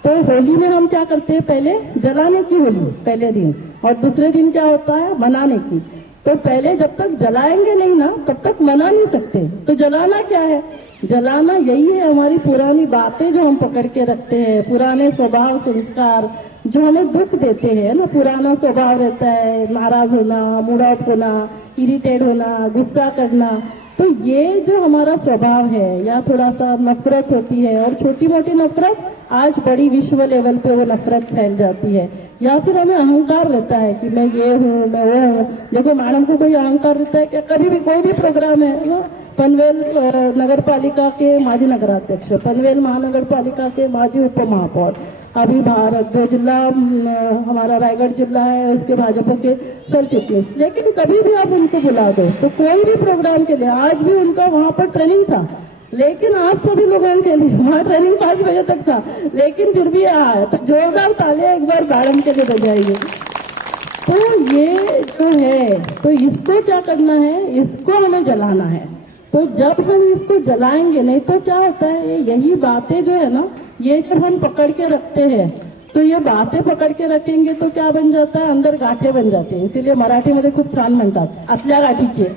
तो होली में हम क्या करते हैं, पहले जलाने की होली पहले दिन, और दूसरे दिन क्या होता है, मनाने की। तो पहले जब तक जलाएंगे नहीं ना तब तक मना नहीं सकते। तो जलाना क्या है, जलाना यही है हमारी पुरानी बातें जो हम पकड़ के रखते हैं, पुराने स्वभाव संस्कार जो हमें दुख देते हैं ना। पुराना स्वभाव रहता है नाराज होना, मूड ऑफ होना, इरिटेट होना, गुस्सा करना। तो ये जो हमारा स्वभाव है, या थोड़ा सा नफरत होती है, और छोटी मोटी नफरत आज बड़ी विश्व लेवल पे वो नफरत फैल जाती है। या फिर हमें अहंकार रहता है कि मैं ये हूँ, मैं वो हूँ। देखो मैडम को कोई अहंकार रहता है क्या, कभी भी कोई भी प्रोग्राम है ना, पनवेल नगर पालिका के माजी नगराध्यक्ष, पनवेल महानगर पालिका के माजी उप महापौर, अभी भारत जो जिला हमारा रायगढ़ जिला है उसके भाजपा के सर चिटनीस, लेकिन कभी भी आप उनको बुला दो तो कोई भी प्रोग्राम के लिए, आज भी उनका वहां पर ट्रेनिंग था, लेकिन आज सभी लोगों के लिए वहां ट्रेनिंग 5 बजे तक था, लेकिन फिर भी आया। तो जोरदार तालियां एक बार मैडम के लिए बजाइए। तो ये जो है, तो इसको क्या करना है, इसको हमें जलाना है। तो जब हम इसको जलाएंगे, नहीं तो क्या होता है, यही बातें जो है ना, ये जब हम पकड़ के रखते हैं, तो ये बातें पकड़ के रखेंगे तो क्या बन जाता है, अंदर गाठे बन जाते हैं। इसीलिए मराठीमध्ये खूप छान म्हणतात आतल्या गाठीचे,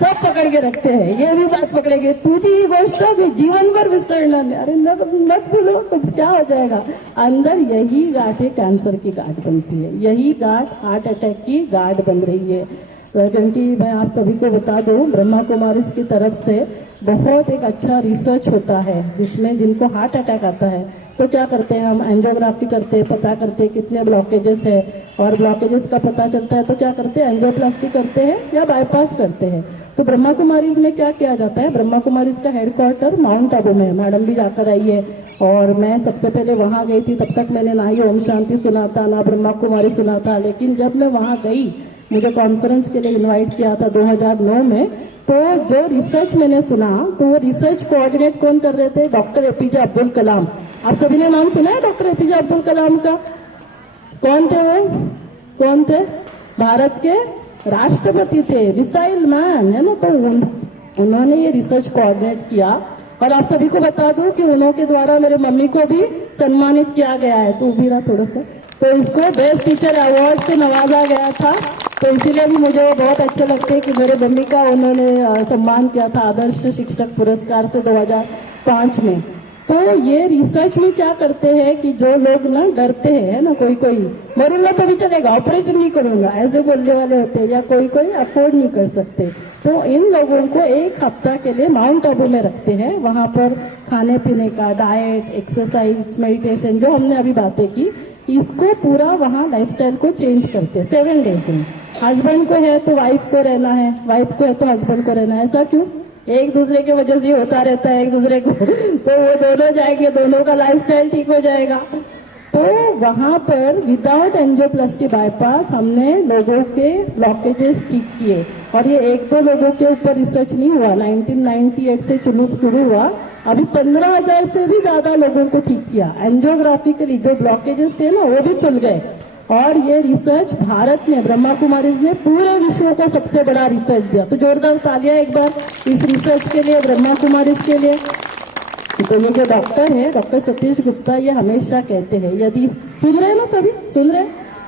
सब पकड़ के रखते हैं। ये भी बात पकड़ेंगे, तुझी ही गोष्ट भी जीवन भर विसरना नहीं, अरे मत भूलो तो क्या हो जाएगा। अंदर यही गांठें कैंसर की गांठ बनती है, यही गांठ हार्ट अटैक की गांठ बन रही है। क्योंकि मैं आप सभी को बता दूं, ब्रह्मा कुमारीज की तरफ से बहुत एक अच्छा रिसर्च होता है, जिसमें जिनको हार्ट अटैक आता है तो क्या करते हैं, हम एंजियोग्राफी करते हैं, पता करते हैं कितने ब्लॉकेजेस है, और ब्लॉकेजेस का पता चलता है तो क्या करते हैं, एंजियोप्लास्टी करते हैं या बाईपास करते हैं। तो ब्रह्मा कुमारीज में क्या किया जाता है, ब्रह्मा कुमारीज का हेडक्वार्टर माउंट आबू में, मैडम भी जाकर आई है, और मैं सबसे पहले वहां गई थी। तब तक मैंने ना ही ओम शांति सुना था, ना ब्रह्मा कुमारी सुना था, लेकिन जब मैं वहां गई, मुझे कॉन्फ्रेंस के लिए इनवाइट किया था 2009 में, तो जो रिसर्च मैंने सुना, तो वो रिसर्च कोऑर्डिनेट कौन कर रहे थे, डॉक्टर एपीजे अब्दुल कलाम। आप सभी ने नाम सुना है डॉक्टर एपीजे अब्दुल कलाम का? कौन थे वो, कौन थे, भारत के राष्ट्रपति थे, मिसाइल मैन है ना। तो उन्होंने ये रिसर्च कोऑर्डिनेट किया, और आप सभी को बता दूं कि उन्होंने द्वारा मेरे मम्मी को भी सम्मानित किया गया है। तो भी रहा थोड़ा सा, तो इसको बेस्ट टीचर अवार्ड से नवाजा गया था। तो इसीलिए भी मुझे बहुत अच्छे लगते हैं कि मेरे मम्मी का उन्होंने सम्मान किया था आदर्श शिक्षक पुरस्कार से 2005 में। तो ये रिसर्च में क्या करते हैं कि जो लोग ना डरते हैं ना, कोई मरूंगा तो भी चलेगा, ऑपरेशन नहीं करूंगा, ऐसे बोलने वाले होते हैं, या कोई अफोर्ड नहीं कर सकते, तो इन लोगों को 1 हफ्ता के लिए माउंट आबू में रखते हैं। वहां पर खाने पीने का, डाइट, एक्सरसाइज, मेडिटेशन, जो हमने अभी बातें की, इसको पूरा वहाँ लाइफस्टाइल को चेंज करते 7 डेज में। हस्बैंड को है तो वाइफ को रहना है, वाइफ को है तो हस्बैंड को रहना है। ऐसा क्यों, एक दूसरे की वजह से होता रहता है एक दूसरे को, तो वो दोनों जाएंगे, दोनों का लाइफस्टाइल ठीक हो जाएगा। तो वहां पर विदाउट एंजियोप्लास्टी बाईपास हमने लोगों के ब्लॉकेजेस ठीक किए, और ये 1-2 लोगों के ऊपर रिसर्च नहीं हुआ, 1998 से शुरू हुआ, अभी 15,000 से भी ज्यादा लोगों को ठीक किया। एंजियोग्राफिकली जो ब्लॉकेजेस थे ना वो भी खुल गए, और ये रिसर्च भारत में ब्रह्मा कुमारीज ने पूरे विश्व का सबसे बड़ा रिसर्च दिया। तो जोरदार तालियां एक बार इस रिसर्च के लिए, ब्रह्मा कुमारीज के लिए। तो ये जो डॉक्टर है, डॉक्टर सतीश गुप्ता, ये हमेशा कहते हैं, यदि सुन रहे ना, सभी सुन रहे,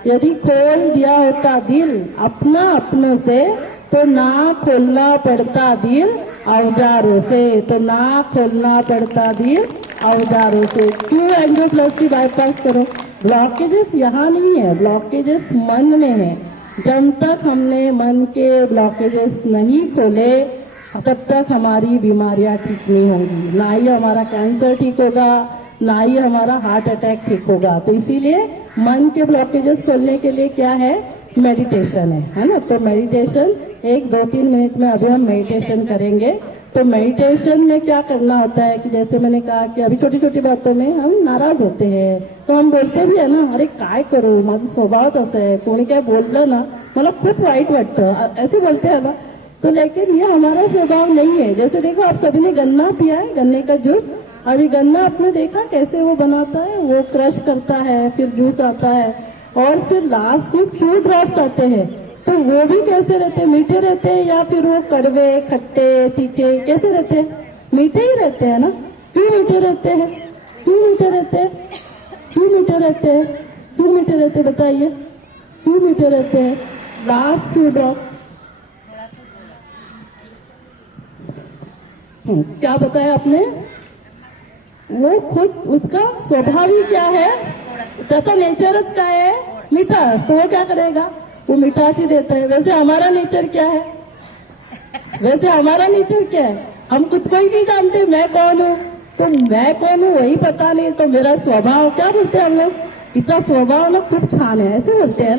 यदि खोल दिया होता दिल अपना अपनों से तो नाक खोलना पड़ता दिल औजारों से, तो नाक खोलना पड़ता दिल औजारों से। क्यों एंजियोप्लास्टी बाईपास करो? ब्लॉकेजेस यहाँ नहीं है, ब्लॉकेजेस मन में है। जब तक हमने मन के ब्लॉकेजेस नहीं खोले तब तक हमारी बीमारियां ठीक नहीं होंगी, ना ही हमारा कैंसर ठीक होगा, ना ही हमारा हार्ट अटैक ठीक होगा। तो इसीलिए मन के ब्लॉकेजेस खोलने के लिए क्या है? मेडिटेशन है ना। तो मेडिटेशन 1-2-3 मिनट में अभी हम मेडिटेशन करेंगे। तो मेडिटेशन में क्या करना होता है कि जैसे मैंने कहा कि अभी छोटी छोटी बातों में हम नाराज होते हैं, तो हम बोलते भी है ना, अरे काय करू, माझा स्वभाव असं आहे, कोणी काय बोललं ना मला खूप वाईट वाटतं, ऐसे बोलते हैं ना। तो लेकिन ये हमारा स्वभाव नहीं है। जैसे देखो, आप सभी ने गन्ना पिया है, गन्ने का जूस। अभी गन्ना आपने देखा कैसे वो बनाता है, वो क्रश करता है, फिर जूस आता है, और फिर लास्ट में फ्यू ड्रॉप्स आते हैं। तो वो भी कैसे रहते हैं? मीठे रहते हैं, या फिर वो कड़वे, खट्टे, तीखे कैसे रहते हैं? मीठे ही रहते हैं ना। क्यों मीठे रहते हैं? क्यों मीठे रहते हैं? क्यों मीठे रहते हैं? क्यों मीठे रहते हैं? बताइए, क्यों मीठे रहते हैं? लास्ट फ्यू ड्रॉप्स क्या बताया आपने? वो खुद उसका स्वभाव ही क्या है, त्याचा नेचरच काय है? मिठास। तो वो क्या करेगा? वो मिठास ही देता है। वैसे हमारा नेचर क्या है? वैसे हमारा नेचर क्या है? हम खुद को ही नहीं जानते मैं कौन हूँ। तो मैं कौन हूँ वही पता नहीं, तो मेरा स्वभाव क्या बोलते हैं हम लोग? इसका स्वभाव ना खूप छान है, ऐसे बोलते हैं।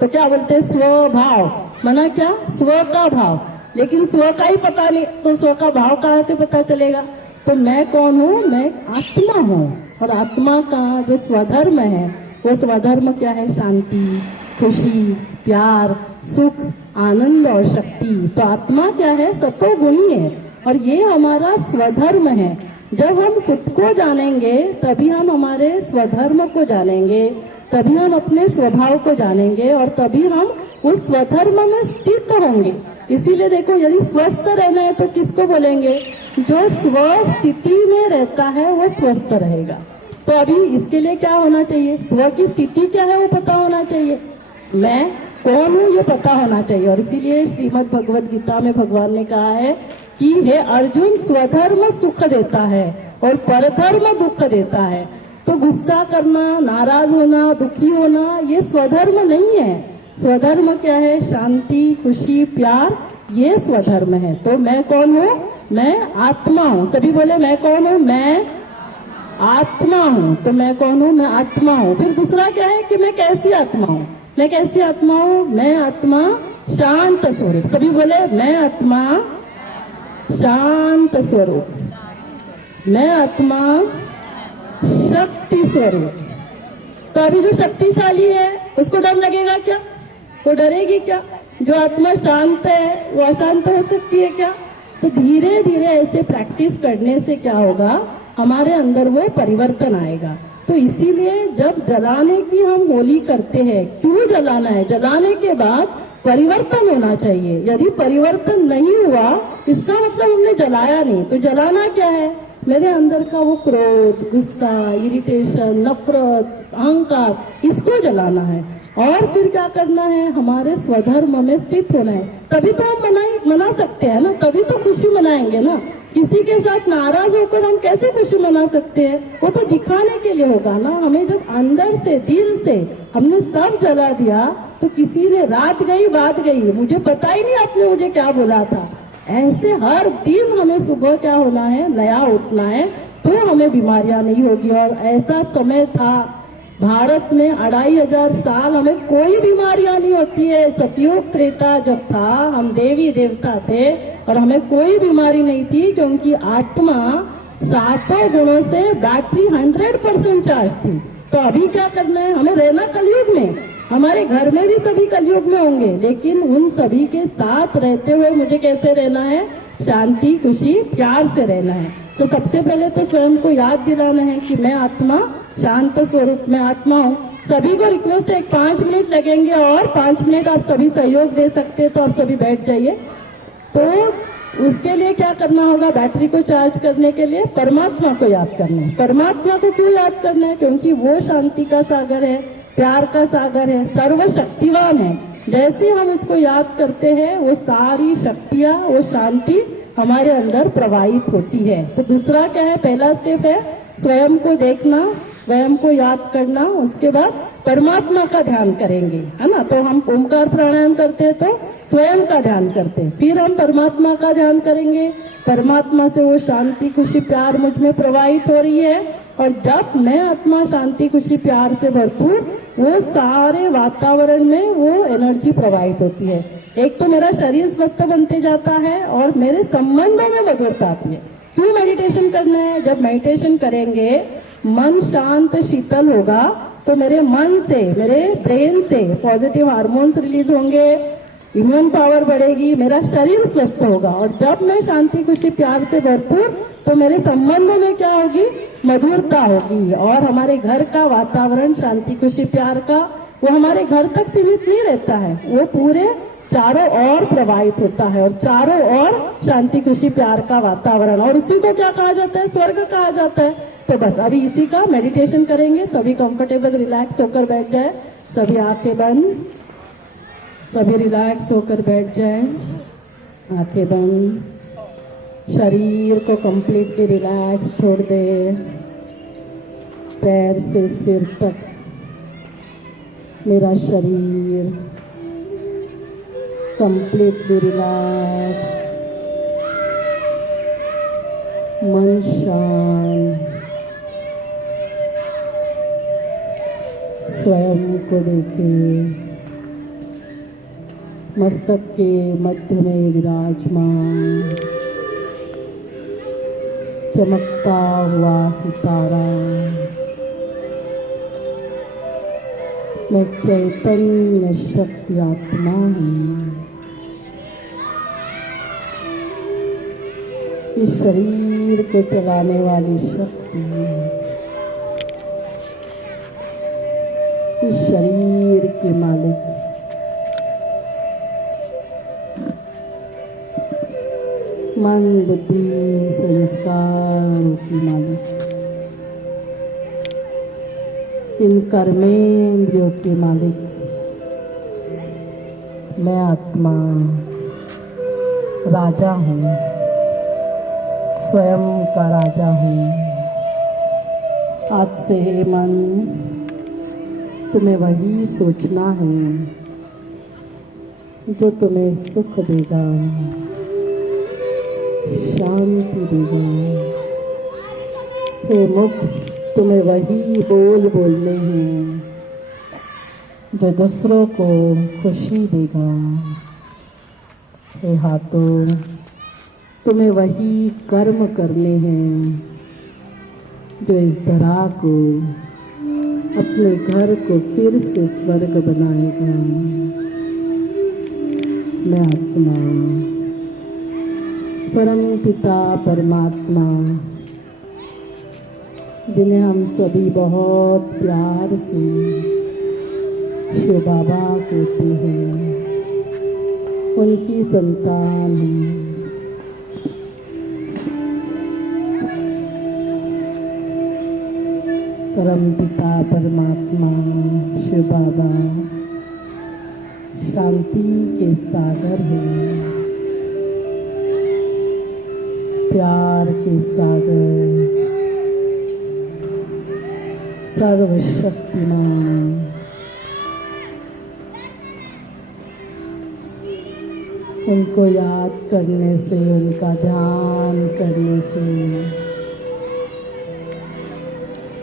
तो क्या बोलते हैं? स्वभाव मना क्या? स्व का भाव। लेकिन स्व का ही पता नहीं, तो स्व का भाव कहाँ से पता चलेगा? तो मैं कौन हूँ? मैं आत्मा हूँ। और आत्मा का जो स्वधर्म है, वो स्वधर्म क्या है? शांति, खुशी, प्यार, सुख, आनंद और शक्ति। तो आत्मा क्या है? सतो गुणी है, और ये हमारा स्वधर्म है। जब हम खुद को जानेंगे तभी हम हमारे स्वधर्म को जानेंगे, तभी हम अपने स्वभाव को जानेंगे, और तभी हम उस स्वधर्म में स्थित होंगे। इसीलिए देखो, यदि स्वस्थ रहना है तो किसको बोलेंगे? जो स्वस्थिति में रहता है वो स्वस्थ रहेगा। तो अभी इसके लिए क्या होना चाहिए? स्व की स्थिति क्या है वो पता होना चाहिए, मैं कौन हूँ ये पता होना चाहिए। और इसीलिए श्रीमद् भगवद गीता में भगवान ने कहा है कि हे अर्जुन, स्वधर्म सुख देता है और परधर्म दुख देता है। तो गुस्सा करना, नाराज होना, दुखी होना, ये स्वधर्म नहीं है। स्वधर्म क्या है? शांति, खुशी, प्यार, ये स्वधर्म है। तो मैं कौन हूँ? मैं आत्मा हूँ। सभी बोले, मैं कौन हूँ? मैं आत्मा हूँ। तो मैं कौन हूँ? मैं आत्मा हूँ। फिर दूसरा क्या है कि मैं कैसी आत्मा हूँ? मैं कैसी आत्मा हूँ? मैं आत्मा शांत स्वरूप। सभी बोले, मैं आत्मा शांत स्वरूप, मैं आत्मा शक्ति स्वरूप। तो अभी जो शक्तिशाली है उसको डर लगेगा क्या? वो डरेगी क्या? जो आत्मा शांत है वो अशांत हो सकती है क्या? तो धीरे धीरे ऐसे प्रैक्टिस करने से क्या होगा? हमारे अंदर वो परिवर्तन आएगा। तो इसीलिए जब जलाने की हम होली करते हैं, क्यों जलाना है? जलाने के बाद परिवर्तन होना चाहिए। यदि परिवर्तन नहीं हुआ, इसका मतलब हमने जलाया नहीं। तो जलाना क्या है? मेरे अंदर का वो क्रोध, गुस्सा, इरिटेशन, नफरत, अहंकार, इसको जलाना है। और फिर क्या करना है? हमारे स्वधर्म में स्थित होना है। तभी तो हम मना सकते हैं ना, तभी तो खुशी मनाएंगे ना। किसी के साथ नाराज होकर हम कैसे खुशी मना सकते हैं? वो तो दिखाने के लिए होगा ना। हमें जब अंदर से, दिल से हमने सब जला दिया, तो किसी ने रात गई बात गई, मुझे पता ही नहीं आपने मुझे क्या बोला था। ऐसे हर दिन हमें सुबह क्या होना है? नया उठना है, तो हमें बीमारियां नहीं होगी। और ऐसा समय था भारत में 2500 साल हमें कोई बीमारियां नहीं होती है। सतयुग त्रेता जब था, हम देवी देवता थे और हमें कोई बीमारी नहीं थी, क्योंकि आत्मा 7 गुणों से बैटरी 100% चार्ज थी। तो अभी क्या करना है? हमें रहना कलयुग में। हमारे घर में भी सभी कलयुग में होंगे, लेकिन उन सभी के साथ रहते हुए मुझे कैसे रहना है? शांति, खुशी, प्यार से रहना है। तो सबसे पहले तो स्वयं को याद दिलाना है कि मैं आत्मा शांत स्वरूप में आत्मा हूँ। सभी को रिक्वेस्ट है, 5 मिनट लगेंगे और 5 मिनट आप सभी सहयोग दे सकते हैं, तो आप सभी बैठ जाइए। तो उसके लिए क्या करना होगा? बैटरी को चार्ज करने के लिए परमात्मा को याद करना है। परमात्मा को क्यों याद करना है? क्योंकि वो शांति का सागर है, प्यार का सागर है, सर्वशक्तिवान है। जैसे हम उसको याद करते हैं वो सारी शक्तियां, वो शांति हमारे अंदर प्रवाहित होती है। तो दूसरा क्या है, पहला स्टेप है स्वयं को देखना, स्वयं को याद करना, उसके बाद परमात्मा का ध्यान करेंगे, है ना। तो हम ओमकार प्राणायाम करते हैं तो स्वयं का ध्यान करते हैं, फिर हम परमात्मा का ध्यान करेंगे। परमात्मा से वो शांति खुशी प्यार मुझ में प्रवाहित हो रही है, और जब मैं आत्मा शांति खुशी प्यार से भरपूर, वो सारे वातावरण में वो एनर्जी प्रवाहित होती है। एक तो मेरा शरीर स्वस्थ बनते जाता है और मेरे संबंधों में मधुरता आती है। क्यों मेडिटेशन करना है? जब मेडिटेशन करेंगे मन शांत शीतल होगा तो मेरे मन से, मेरे ब्रेन से पॉजिटिव हार्मोन्स रिलीज होंगे, इम्यून पावर बढ़ेगी, मेरा शरीर स्वस्थ होगा। और जब मैं शांति खुशी प्यार से भरपूर, तो मेरे संबंधों में क्या होगी? मधुरता होगी। और हमारे घर का वातावरण शांति खुशी प्यार का, वो हमारे घर तक सीमित नहीं रहता है, वो पूरे चारों ओर प्रवाहित होता है, और चारों ओर शांति खुशी प्यार का वातावरण, और उसी को क्या कहा जाता है? स्वर्ग कहा जाता है। तो बस अभी इसी का मेडिटेशन करेंगे। सभी कंफर्टेबल रिलैक्स होकर बैठ जाए, सभी आंखें बंद, सभी रिलैक्स होकर बैठ जाए, आंखें बंद, शरीर को कंप्लीटली रिलैक्स छोड़ दे, पैर से सिर तक मेरा शरीर कंप्लीटली रिलैक्स, मन शांत, स्वयं को देखें, मस्तक के मध्य में विराजमान चमकता हुआ सितारा, मैं चैतन्य शक्ति आत्मा हूँ। इस शरीर को चलाने वाली शक्ति, इस शरीर के मालिक, मन बुद्धि संस्कारों की मालिक, इन कर्मेंद्रियों के मालिक, मैं आत्मा राजा हूँ, स्वयं का राजा हूँ। आज से हे मन, तुम्हें वही सोचना है जो तुम्हें सुख देगा, शांति देगा। हे मुख, तुम्हें वही बोल बोलने हैं जो दूसरों को खुशी देगा। हे हाथों, तुम्हें वही कर्म करने हैं जो इस धरा को, अपने घर को फिर से स्वर्ग बनाएगा। मैं आत्मा, परम पिता परमात्मा, जिन्हें हम सभी बहुत प्यार से शिव बाबा कहते हैं, उनकी संतान हूँ। परम पिता परमात्मा शिव बाबा शांति के सागर हैं, प्यार के सागर, सर्वशक्तिमान। उनको याद करने से, उनका ध्यान करने से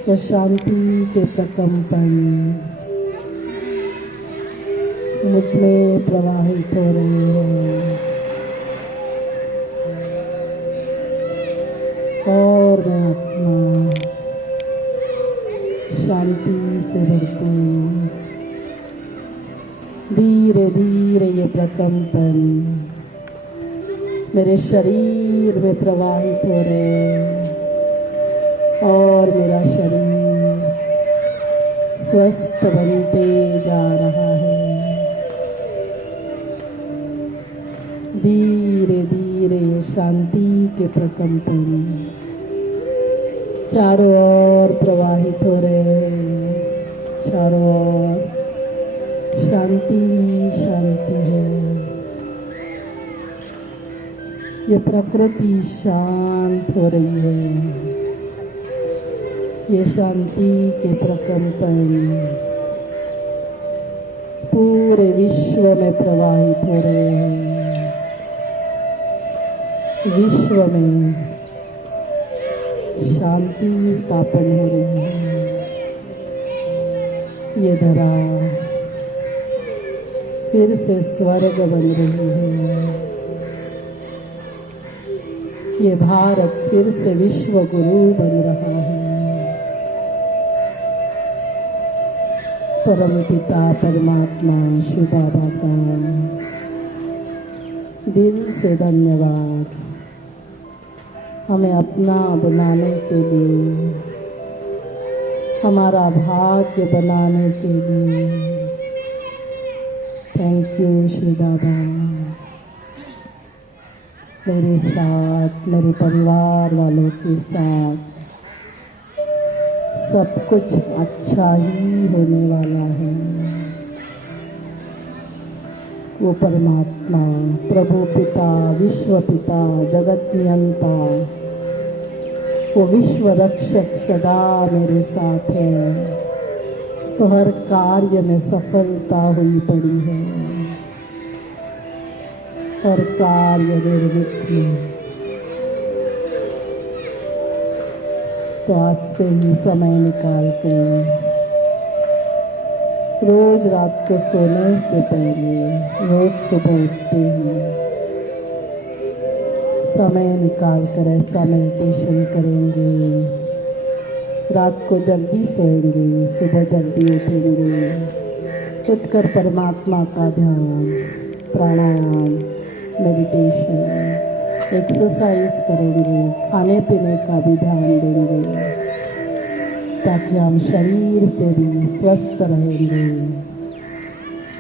तो शांति के प्रकंपन मुझ में प्रवाहित हो रहे हैं, और मैं आत्मा शांति से भरपूर। धीरे धीरे ये प्रकंपन मेरे शरीर में प्रवाहित हो रहे हैं, और मेरा शरीर स्वस्थ बनते जा रहा है। धीरे धीरे शांति के प्रकंपन चारों ओर प्रवाहित हो रहे हैं, चारों ओर शांति शांति है। ये प्रकृति शांत हो रही है। ये शांति के प्रकंपन पूरे विश्व में प्रवाहित हो रहे हैं। विश्व में शांति स्थापन हो रही है। ये धरा फिर से स्वर्ग बन रही है। ये भारत फिर से विश्व गुरु बन रहा है। परम पिता परमात्मा शिव बाबा का दिल से धन्यवाद। हमें अपना बनाने के लिए, हमारा भाग्य बनाने के लिए थैंक यू शिव बाबा। मेरे साथ, मेरे परिवार वालों के साथ सब कुछ अच्छा ही होने वाला है। वो परमात्मा, प्रभु पिता, विश्व पिता, जगत नियंता, वो विश्व रक्षक सदा मेरे साथ है। तो हर कार्य में सफलता हुई पड़ी है। हर कार्य निर्विघ्न। तो आज से ही समय निकाल कर रोज रात को सोने से पहले, रोज सुबह उठते ही समय निकाल कर ऐसा मेडिटेशन करेंगे। रात को जल्दी सोएंगे, सुबह जल्दी उठेंगे। उठकर परमात्मा का ध्यान, प्राणायाम, मेडिटेशन, एक्सरसाइज करेंगे। खाने पीने का भी ध्यान देंगे ताकि हम शरीर से भी स्वस्थ रहेंगे।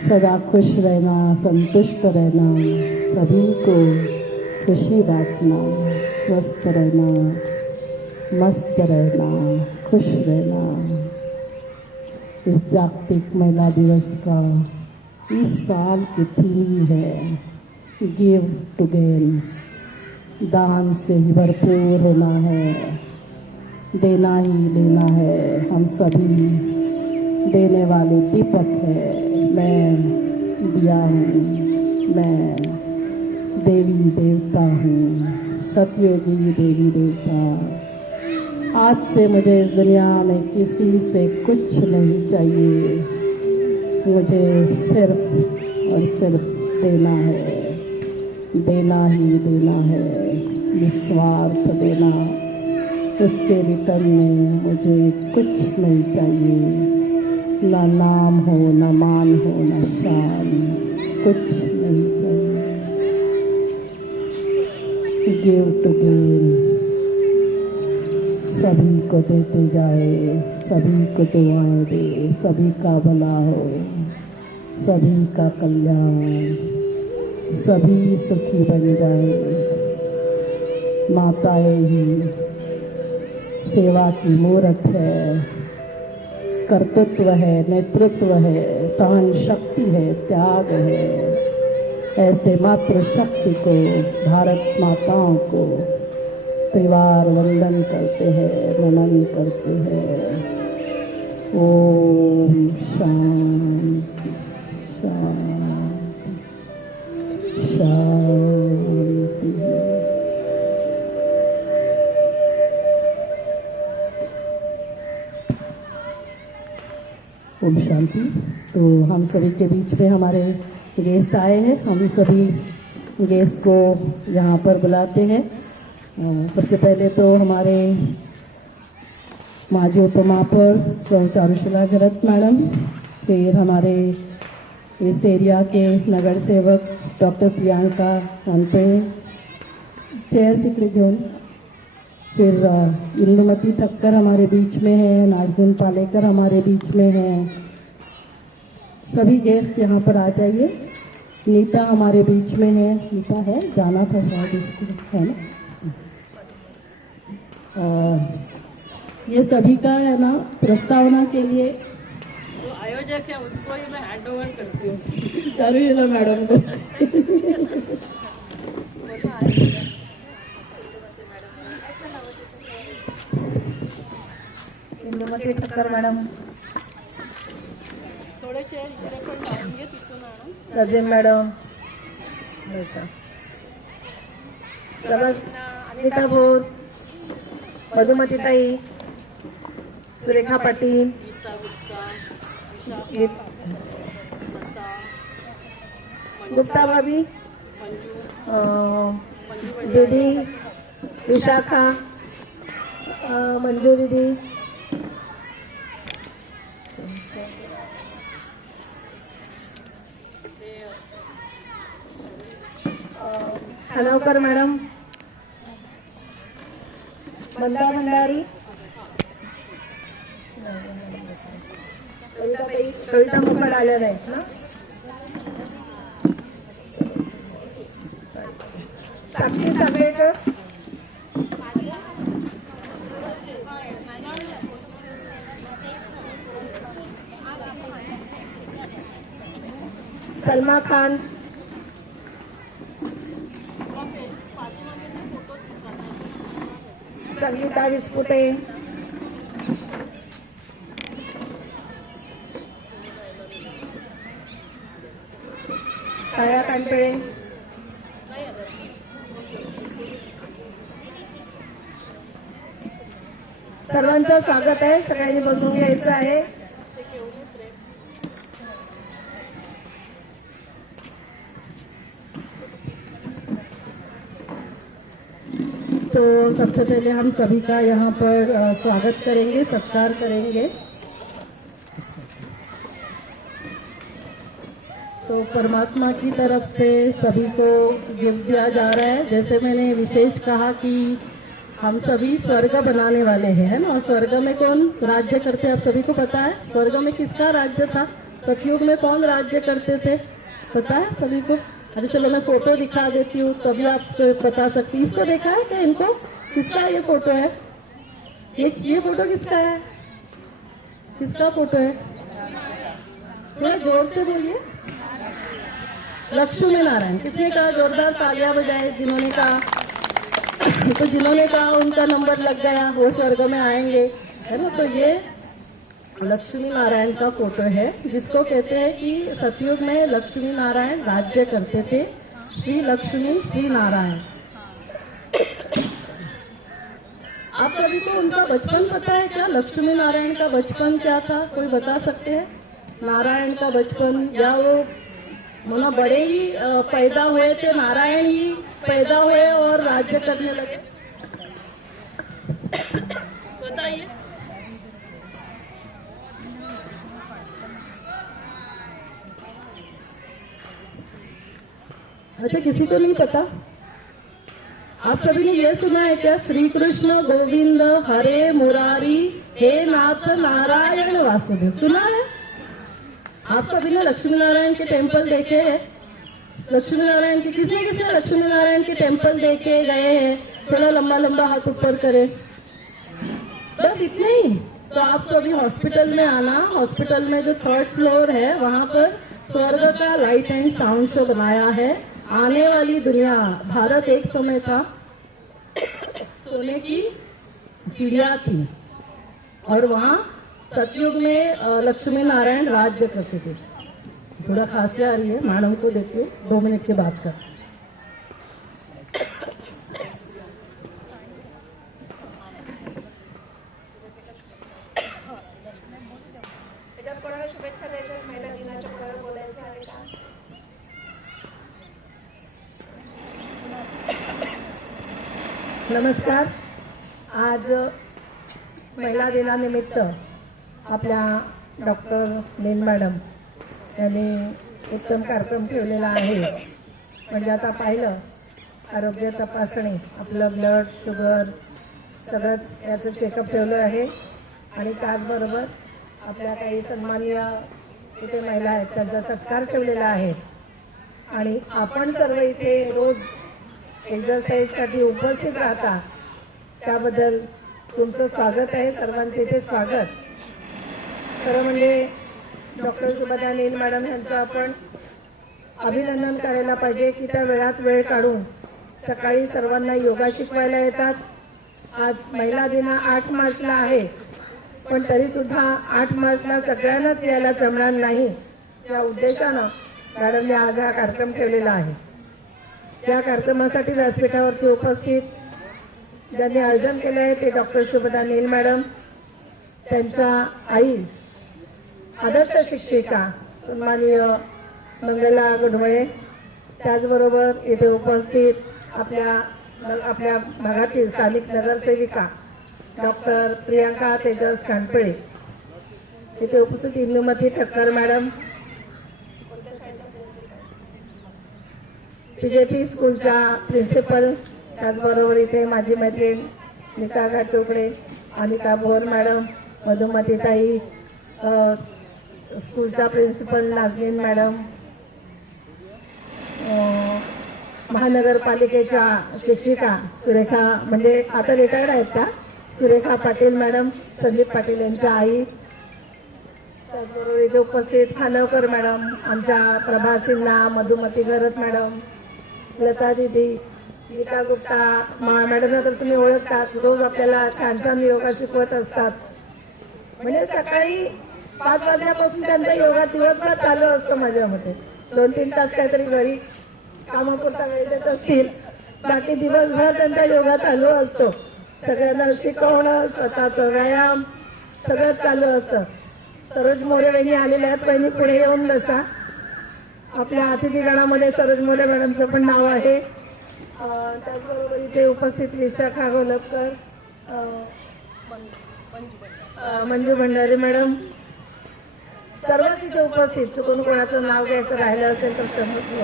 सदा खुश रहना, संतुष्ट रहना, सभी को खुशी बांटना, स्वस्थ रहना, मस्त रहना, खुश रहना। इस जागतिक महिला दिवस का इस साल की थीम है गिव टू गेन। दान से ही भरपूर होना है, देना ही लेना है। हम सभी देने वाले दीपक है। मैं दिया हूँ, मैं देवी देवता हूँ, सतयोगी देवी देवता। आज से मुझे इस दुनिया में किसी से कुछ नहीं चाहिए। मुझे सिर्फ और सिर्फ देना है, देना ही देना है, निस्वार्थ देना। उसके रिटर्न में मुझे कुछ नहीं चाहिए। ना नाम हो, ना मान हो, ना शान, कुछ नहीं चाहिए। Give to gain. सभी को देते जाए, सभी को दुआएं दे, सभी का भला हो, सभी का कल्याण, सभी सुखी बन जाए। माताएं ही सेवा की मूर्त है, कर्तृत्व है, नेतृत्व है, सहन शक्ति है, त्याग है। ऐसे मातृ शक्ति को, भारत माताओं को त्रिवार वंदन करते हैं, नमन करते हैं। ओम शांति शांति शांति। ओम शांति। तो हम सभी के बीच में हमारे गेस्ट आए हैं। हम सभी गेस्ट को यहाँ पर बुलाते हैं। सबसे पहले तो हमारे माजी उपमहापौर सौ चारुशिला घरत मैडम, फिर हमारे इस एरिया के नगर सेवक डॉक्टर प्रियंका कांते, चेयर सेक्रेटरी, फिर इंदुमती ठक्कर हमारे बीच में है, नाजनीन पालेकर हमारे बीच में है। सभी गेस्ट यहाँ पर आ जाइए। नीता हमारे बीच में है। नीता है, जाना था शायद इसको, है ना। ये सभी का है ना प्रस्तावना के लिए मजा क्या उसको ही मैं हैंड ओवर करती हूँ चारुशीला मैडम को। इंदुमती ठक्कर मॅडम, थोडेसे इकडे पण लावून घे तिथून आणून. रजीम मॅडम, अनिता भोर, मधुमती ताई, सुरेखा पाटील, गीता गुप्ता, गीत- लता, गुप्ता भाभी, मंजू, दीदी, विशाखा, मंजू दीदी, खानवकर मॅडम, मंदा भंडारी, कविता मुखड आल्या नाहीत ना, साक्षी सागवेकर, सलमा खान, संगीता विस्पुते, छाया कानपिळे, सर्वांचं स्वागत आहे. सगळ्यांनी बसून घ्यायचं आहे. तो सबसे पहले हम सभी का यहाँ पर स्वागत करेंगे, सत्कार करेंगे. तो परमात्मा की तरफ से सभी को गिफ्ट दिया जा रहा है. जैसे मैंने विशेष कहा कि हम सभी स्वर्ग बनाने वाले हैं, है ना. स्वर्ग में कौन राज्य करते आप सभी को पता है. स्वर्ग में किसका राज्य था. सतयुग में कौन राज्य करते थे पता है सभी को. अरे चलो मैं फोटो दिखा देती हूँ तभी आप बता सकती. इसको देखा है क्या. इनको किसका ये फोटो है. ये फोटो किसका है. किसका फोटो है. थोड़ा जोर से बोलिए. लक्ष्मी नारायण. कितने कहा जोरदार तालियां बजाए जिन्होंने कहा. तो जिन्होंने कहा उनका नंबर लग गया, वो स्वर्ग में आएंगे, है ना. तो ये लक्ष्मी नारायण का फोटो है जिसको कहते हैं कि सतयुग में लक्ष्मी नारायण राज्य करते थे. श्री लक्ष्मी श्री नारायण. आप सभी को उनका बचपन पता है क्या. लक्ष्मी नारायण का बचपन क्या था कोई बता सकते हैं. नारायण का बचपन, या वो माना बड़े ही पैदा हुए थे, नारायण ही पैदा हुए और राज्य करने लगे. बताइए. अच्छा किसी को नहीं पता. आप सभी ने ये सुना है क्या. श्री कृष्ण गोविंद हरे मुरारी हे नाथ नारायण वासुदेव. सुना है. आप सभी ने लक्ष्मी नारायण के टेम्पल देखे हैं. लक्ष्मी नारायण के किसने किसने लक्ष्मी नारायण के टेम्पल देखे गए हैं. थोड़ा लंबा लंबा हाथ ऊपर करें. बस इतने ही. तो आप सभी हॉस्पिटल में आना. हॉस्पिटल में जो 3rd फ्लोर है वहां पर स्वर्ग का लाइट एंड साउंड शो बनाया है. आने वाली दुनिया. भारत एक समय था सोने की चिड़िया थी और वहां सतयुग में लक्ष्मी नारायण राज्य करते थे. थोड़ा खांसी आ रही है, मैडम को देती हूँ 2 मिनट के बाद का. शुभेच्छा द्यायच्या. महिला दिनाच्या कोणाला बोलायचं आहे का. नमस्कार. आज महिला दिनानिमित्त आपल्या डॉक्टर लीन मॅडम यांनी उत्तम कार्यक्रम ठेवलेला आहे. म्हणजे आता पाहिलं आरोग्य तपासणी, आपलं ब्लड शुगर सगळंच याचं चेकअप ठेवलं आहे. आणि त्याचबरोबर आपल्या काही सन्माननीय इथे महिला आहेत त्यांचा सत्कार ठेवलेला आहे. आणि आपण सर्व इथे रोज एक्झरसाईजसाठी उपस्थित राहता त्याबद्दल तुमचं स्वागत आहे. सर्वांचे इथे स्वागत. खरं म्हणजे डॉक्टर शुभदा नील मॅडम यांचं आपण अभिनंदन करायला पाहिजे की त्या वेळात वेळ काढून सकाळी सर्वांना योगा शिकवायला येतात. आज महिला दिन 8 मार्चला आहे, पण तरी सुद्धा 8 मार्चला सगळ्यांनाच यायला जमणार नाही या उद्देशानं मॅडमने आज हा कार्यक्रम ठेवलेला आहे. या कार्यक्रमासाठी व्यासपीठावरती उपस्थित ज्यांनी आयोजन केले आहे ते डॉक्टर शुभदा नील मॅडम, त्यांच्या आई आदर्श शिक्षिका सन्माननीय मंगला गुडमळे, त्याचबरोबर इथे उपस्थित आपल्या भागातील स्थानिक नगरसेविका डॉक्टर प्रियांका तेजस कानपळे, इथे उपस्थित इंदुमती ठक्कर मॅडम, PJP स्कूलच्या प्रिन्सिपल, त्याचबरोबर इथे माझी मैत्रीण नीता घाटोकडे, अनिका भोर मॅडम, मधुमतीताई, स्कूलच्या प्रिन्सिपल नाजनीन मॅडम, महानगरपालिकेच्या शिक्षिका सुरेखा, म्हणजे आता रिटायर्ड आहेत त्या, सुरेखा पाटील मॅडम, संदीप पाटील यांच्या आई, त्याचबरोबर इथे उपस्थित खानवकर मॅडम, आमच्या प्रभा सिन्हा, मधुमती घरत मॅडम, लता दिदी, गीता गुप्ता मॅडमना तर तुम्ही ओळखताच, रोज आपल्याला छान छान योगा शिकवत असतात. म्हणजे सकाळी 5 वाजल्यापासून त्यांचा योगा दिवसभर चालू असतो. माझ्या मते 2-3 तास काहीतरी घरी कामापुरता वेळ देत असतील, बाकी दिवसभर त्यांचा योगा चालू असतो. सगळ्यांना शिकवणं, स्वतःचा व्यायाम सगळं चालू असतं. सरोज मोरे वहिनी आलेल्या आहेत, वहिनी पुढे येऊन बसा. आपल्या अतिथीगणामध्ये सरोज मोरे मॅडमचं पण नाव आहे. त्याचबरोबर इथे उपस्थित विशाखा गोलपकर, मंजू भंडारी मॅडम, सर्वच इथे उपस्थित. चुकून कोणाचं नाव घ्यायचं राहिलं असेल तर क्षमस्व.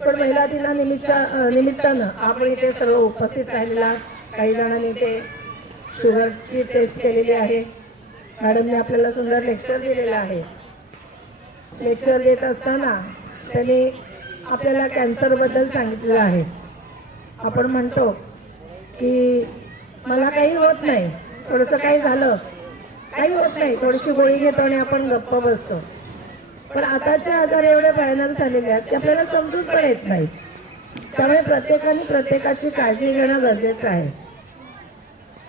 पण महिला दिना निमित्तानं आपण इथे सर्व उपस्थित राहिलेला, काही जणांनी इथे शुगरची टेस्ट केलेली आहे. मॅडमने आपल्याला सुंदर लेक्चर दिलेलं आहे. लेक्चर देत असताना त्यांनी आपल्याला कॅन्सरबद्दल सांगितलेलं आहे. आपण म्हणतो की मला काही होत नाही, थोडंसं काही झालं काही होत नाही, थोडीशी गोळी घेतो आणि आपण गप्प बसतो. पण आताचे आजार एवढे भयानक झालेले आहेत की आपल्याला समजून पण येत नाही. त्यामुळे प्रत्येकाने प्रत्येकाची काळजी घेणं गरजेचं आहे.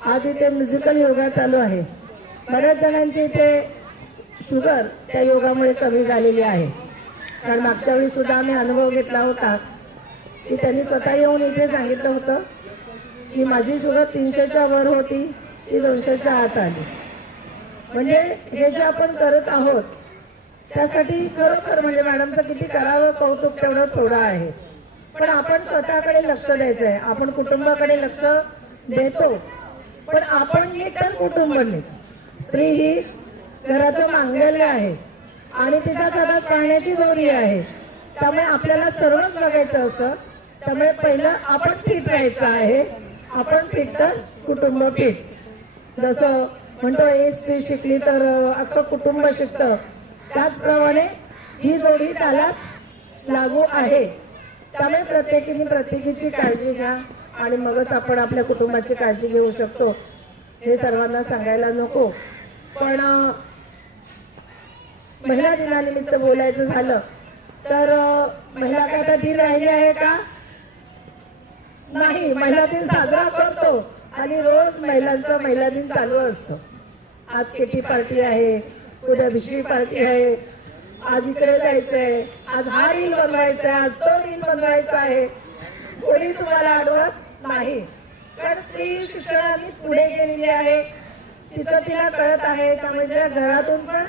आज इथे म्युझिकल योगा चालू आहे. बऱ्याच जणांची इथे शुगर त्या योगामुळे कमी झालेली आहे. कारण मागच्या वेळी सुद्धा आम्ही अनुभव घेतला होता की त्यांनी स्वतः येऊन इथे सांगितलं होतं की माझी शुगर 300च्या वर होती, ती 200च्या आत आली. म्हणजे हे जे आपण करत आहोत त्यासाठी खरोखर म्हणजे मॅडमचं किती करावं कौतुक तेवढं थोडं आहे. पण आपण स्वतःकडे लक्ष द्यायचं आहे. आपण कुटुंबाकडे लक्ष देतो, पण आपण नीट तर कुटुंब नीट. स्त्री ही घराचं मांगल्य आहे आणि तिच्या हातात पाण्याची दोरी आहे. त्यामुळे आपल्याला सर्वच बघायचं असतं. त्यामुळे पहिलं आपण फिट राहायचं आहे. आपण फिट तर कुटुंब फिट. जसं म्हणतो एक स्त्री शिकली तर अख्खं कुटुंब शिकतं, त्याचप्रमाणे ही जोडी त्यालाच लागू आहे. त्यामुळे प्रत्येकीने प्रत्येकीची काळजी घ्या आणि मगच आपण आपल्या कुटुंबाची काळजी घेऊ शकतो. हे सर्वांना सांगायला नको. पण महिला दिनानिमित्त बोलायचं झालं तर महिला काय आता दिन राहिली आहे का? नाही. महिला दिन साजरा करतो आणि रोज महिलांचा महिला दिन चालू असतो. आज किटी पार्टी आहे, उद्या भिशी पार्टी आहे, आज इकडे जायचंय, आज हा रील बनवायचा आहे, आज तो रील बनवायचा आहे. कोणी तुम्हाला अडवत नाही. कारण स्त्री शिक्षणाने पुढे गेलेली आहे, तिचं तिला कळत आहे. त्यामुळे तिला घरातून पण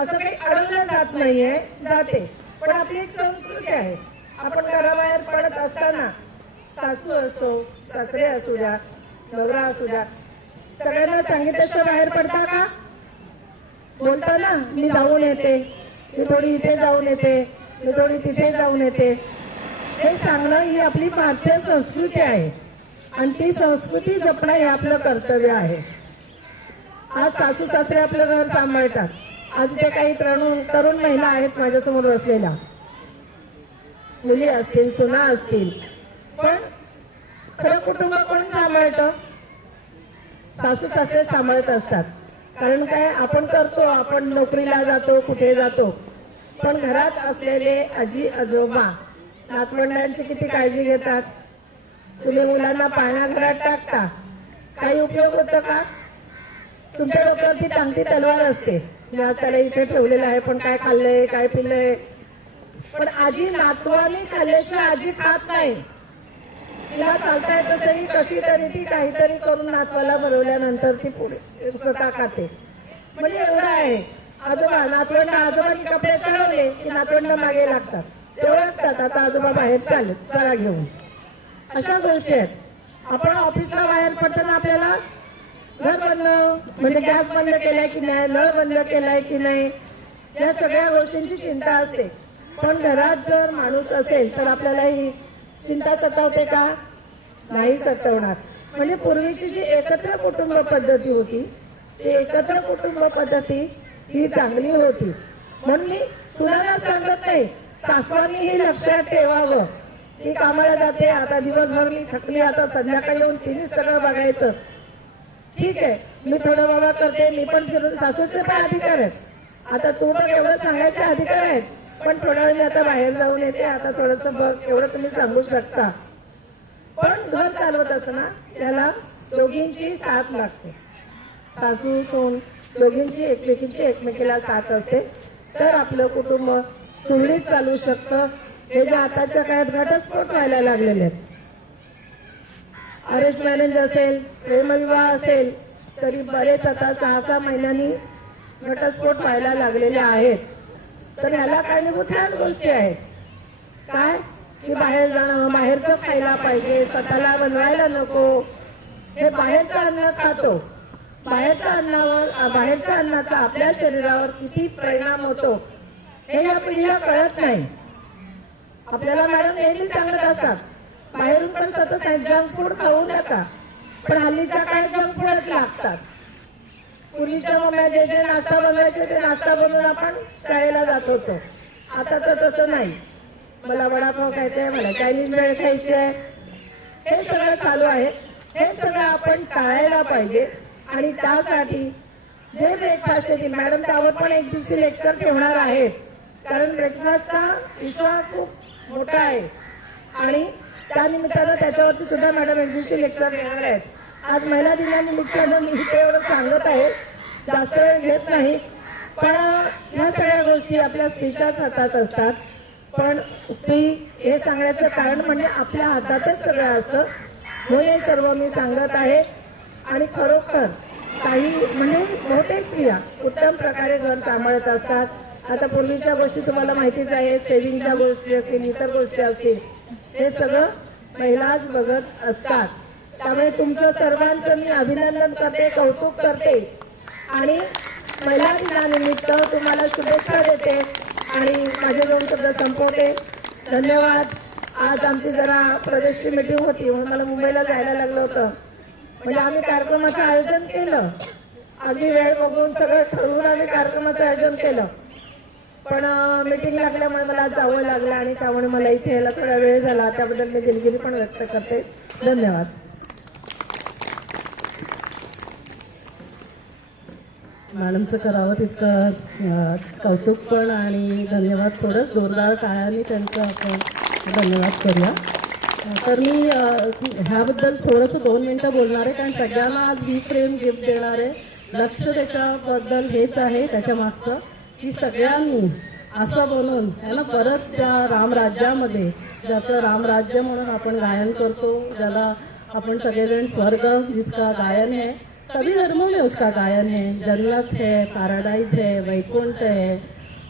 असं काही अडवलं जात नाहीये, जाते. पण आपली एक संस्कृती आहे. आपण घराबाहेर पडत असताना सासू असो, सासरे असू द्या, नवरा असू द्या, सगळ्यांना सांगितल्याशिवाय बाहेर पडता का? बोलतो ना, मी जाऊन येते, मी थोडी इथे जाऊन येते, मी थोडी तिथे जाऊन येते. हे सांगणं ही आपली भारतीय संस्कृती आहे आणि ती संस्कृती जपणं हे आपलं कर्तव्य आहे. आज सासू सासरे आपलं घर सांभाळतात. आज इथे काही तरुण महिला आहेत माझ्यासमोर बसलेल्या, मुली असतील, सुना असतील. पण खरं कुटुंब कोण सांभाळतं? सासू सासरे सांभाळत असतात. कारण काय आपण करतो, आपण नोकरीला जातो, कुठे जातो, पण घरात असलेले आजी आजोबा नातवंडांची किती काळजी घेतात. तुम्ही मुलांना पाळणाघरात टाकता, काही उपयोग होतो का? तुमच्या डोक्यावरती टांगती तलवार असते, मी आज त्याला इथे ठेवलेलं आहे, पण काय खाल्लंय, काय पिलंय. पण आजी नातवाने खाल्ल्याशिवाय आजी खात नाही. तिला चालता येत असेल कशी तरी ती काहीतरी करून नातवाला बनवल्यानंतर ती पुढे स्वतः खाते. म्हणजे एवढं आहे. आजोबा नातवंड, आजोबांनी कपडे चढवले की नातवंड मागे लागतात, ते ओळखतात आता आजोबा बाहेर चालले, चला घेऊन. अशा गोष्टी आहेत. आपण ऑफिसला बाहेर पडताना आपल्याला घर बंद म्हणजे गॅस बंद केलाय की नाही, नळ बंद केलाय की नाही, या सगळ्या गोष्टींची चिंता असते. पण घरात जर माणूस असेल तर आपल्याला ही चिंता सतावते का? नाही सतावणार. म्हणजे पूर्वीची जी एकत्र कुटुंब पद्धती होती, ती एकत्र कुटुंब पद्धती ही चांगली होती. म्हणून मी सुनांना सांगत नाही, सासवांनीही लक्षात ठेवावं. ती कामाला जाते, आता दिवसभर मी थकली, आता संध्याकाळी येऊन तिने सगळं बघायचं. ठीक आहे, मी थोडं बाबा करते, मी पण फिरून, सासूचे पण अधिकार आहेत. आता तू बघ एवढं सांगायचे अधिकार आहेत, पण थोड्या वेळ आता बाहेर जाऊन येते, आता थोडस बघ, एवढं तुम्ही सांगू शकता. पण घर चालवत असताना त्याला दोघींची साथ लागते. सासू सून दोघींची एकमेकीला साथ असते, तर आपलं कुटुंब सुरळीत चालू शकतं. हे जे आताच्या काळात घटस्फोट व्हायला लागलेले आहेत, अरेंज मॅरेज असेल, प्रेमविवाह असेल, तरी बरेच आता 6-6 महिन्यांनी घटस्फोट व्हायला लागलेले आहेत. तर ह्याला कारणीभूत ह्याच गोष्टी आहेत. काय की बाहेर जाणं, बाहेरचं खायला पाहिजे, स्वतःला बनवायला नको. हे बाहेरचं अन्न खातो, बाहेरच्या अन्नाचा आपल्या शरीरावर किती परिणाम होतो हे या पिढीला कळत नाही. आपल्याला मॅडम नेहमी सांगत असतात, बाहेरून पण सतत जंक फूड खाऊ नका, पण हल्लीच्या काळात जंक फूडच लागतात. पूर्वीच्या मम्म्या जे जे नाश्ता बनवायचे ते नाश्ता बनवून आपण शाळेला जात होतो. आता तर तसं नाही. मला वडापाव खायचंय, मला चायनीज भेळ खायची आहे, हे सगळं चालू आहे. हे सगळं आपण टाळायला पाहिजे. आणि त्यासाठी जे ब्रेकफास्ट येतील, मॅडम त्यावर पण एक दिवशी लेक्चर ठेवणार आहेत, कारण ब्रेकफास्टचा विषय खूप मोठा आहे आणि त्यानिमित्तानं त्याच्यावरती सुद्धा मॅडम एक दिवशी लेक्चर देणार आहेत. आज महिला दिनानिमित्तानं मी इथे एवढं सांगत आहे, जास्त वेळ घेत नाही. पण ह्या सगळ्या गोष्टी आपल्या स्त्रीच्याच हातात असतात. पण स्त्री हे सांगण्याचं कारण म्हणजे आपल्या हातातच सगळं असतं, म्हणून हे सर्व मी सांगत आहे. आणि खरोखर काही म्हणजे बहुतेक स्त्रिया उत्तम प्रकारे घर सांभाळत असतात. आता पूर्वीच्या गोष्टी तुम्हाला माहितीच आहे, सेव्हिंगच्या गोष्टी असतील, इतर गोष्टी असतील, हे सगळं महिलाच बघत असतात. त्यामुळे तुमचं सर्वांचं मी अभिनंदन करते, कौतुक करते आणि महिला दिनानिमित्त तुम्हाला शुभेच्छा देते आणि माझे 2 शब्द संपवते. धन्यवाद. आज आमची जरा प्रदेशची मीटिंग होती, म्हणून मला मुंबईला जायला लागलं होतं. म्हणजे आम्ही कार्यक्रमाचं आयोजन केलं, अगदी वेळ बघून सगळं ठरवून आम्ही कार्यक्रमाचं आयोजन केलं, पण मीटिंग लागल्यामुळे मला जावं लागलं आणि त्यामुळे मला इथे यायला थोडा वेळ झाला. त्याबद्दल मी दिलगिरी पण व्यक्त करते. धन्यवाद. मॅडमचं करावं तितकं कौतुक पण आणि धन्यवाद. थोडंच जोरदार टाळ्यांनी त्यांचं आपण धन्यवाद करूया. तर मी ह्याबद्दल थोडंसं 2 मिनिटं बोलणार आहे, कारण सगळ्यांना आज ही फ्रेम गिफ्ट देणार आहे. लक्ष त्याच्याबद्दल हेच आहे त्याच्या मागचं, की सगळ्यांनी असं बनून है ना परत त्या रामराज्यामध्ये, ज्याचं रामराज्य म्हणून आपण गायन करतो, ज्याला आपण सगळेजण स्वर्ग जिसका गायन है, सभी धर्मों में उसका गायन है, जन्नत है, पैराडाइज है, वैकुंठ है,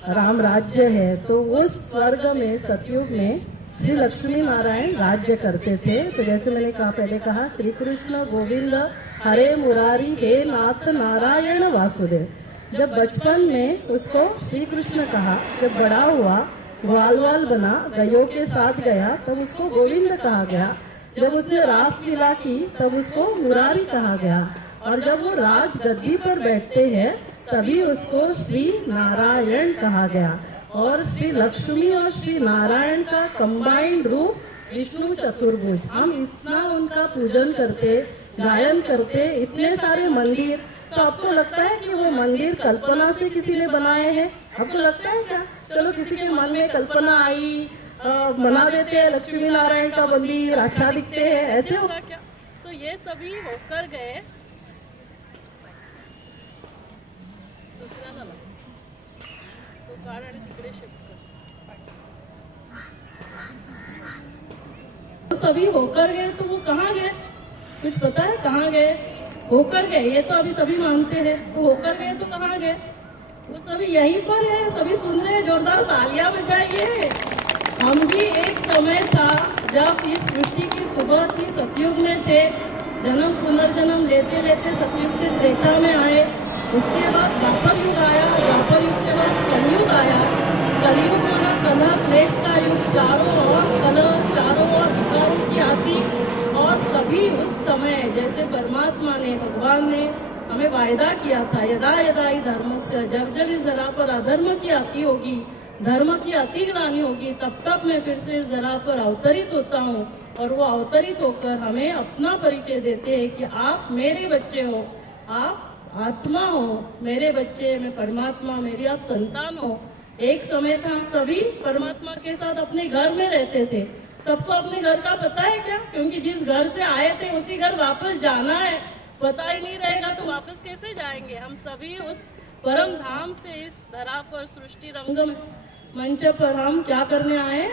राम राज्य है. तो उस स्वर्ग में सतयुग में श्री लक्ष्मी नारायण राज्य करते थे. तो जैसे मैंने पहले कहा, श्री कृष्ण गोविंद हरे मुरारी हे नाथ नारायण वासुदेव. जब बचपन में उसको श्री कृष्ण कहा, जब बड़ा हुआ ग्वाल बना, गायों के साथ गया, तब उसको गोविंद कहा गया. जब उसने रासलीला की तब उसको मुरारी कहा गया, और जब वो राज गद्दी पर बैठते हैं तभी उसको श्री नारायण कहा गया. और श्री लक्ष्मी और श्री नारायण का कंबाइंड रूप विष्णु चतुर्भुज. हम इतना उनका पूजन करते, गायन करते, इतने सारे मंदिर तो आपको लगता है कि वो मंदिर कल्पना से किसी ने बनाए हैं? आपको लगता है क्या? चलो किसी के मन में कल्पना आई, बना देते हैं लक्ष्मी नारायण का मंदिर, अच्छा दिखते हैं, ऐसे होगा क्या? तो ये सभी होकर गए। दुसऱ्या झाला तो काढ आणि तिकडे शिफ्ट कर। तो सभी होकर गए, तो वो कहाँ गए? कुछ पता है कहाँ गए? होकर गए, ये तो अभी सभी मानते हैं, तो होकर गए तो कहाँ गए? वो सभी यहीं पर है, सभी सुन रहे हैं, जोरदार तालियां बजाइए। हम भी एक समय था जब इस सृष्टि की सुबह थी, सतयुग में थे, जन्म पुनर्जन्म लेते लेते सतयुग से त्रेता में आए, उसके बाद द्वापर युग आया, द्वापर युग के बाद कलयुग आया, कलयुग माना कलह क्लेश का युग, चारों ओर कलह, चारों ओर विकारों की आती। और तभी उस समय जैसे परमात्मा ने, भगवान ने हमें वायदा किया था, यदा यदा ही धर्म से, जब जब इस धरा पर अधर्म की आती होगी, धर्म की अतिग्लानि होगी, तब तब मैं फिर से इस धरा पर अवतरित होता हूँ। और वो अवतरित होकर हमें अपना परिचय देते हैं कि आप मेरे बच्चे हो, आप आत्मा हो, मेरे बच्चे, मैं परमात्मा, मेरी आप संतान हो। एक समय था हम सभी परमात्मा के साथ अपने घर में रहते थे। सबको अपने घर का पता है क्या? क्योंकि जिस घर से आए थे उसी घर वापस जाना है। पता ही नहीं रहेगा तो वापस कैसे जाएंगे? हम सभी उस परम धाम से इस धरा पर सृष्टि रंगम मंच पर हम क्या करने आए?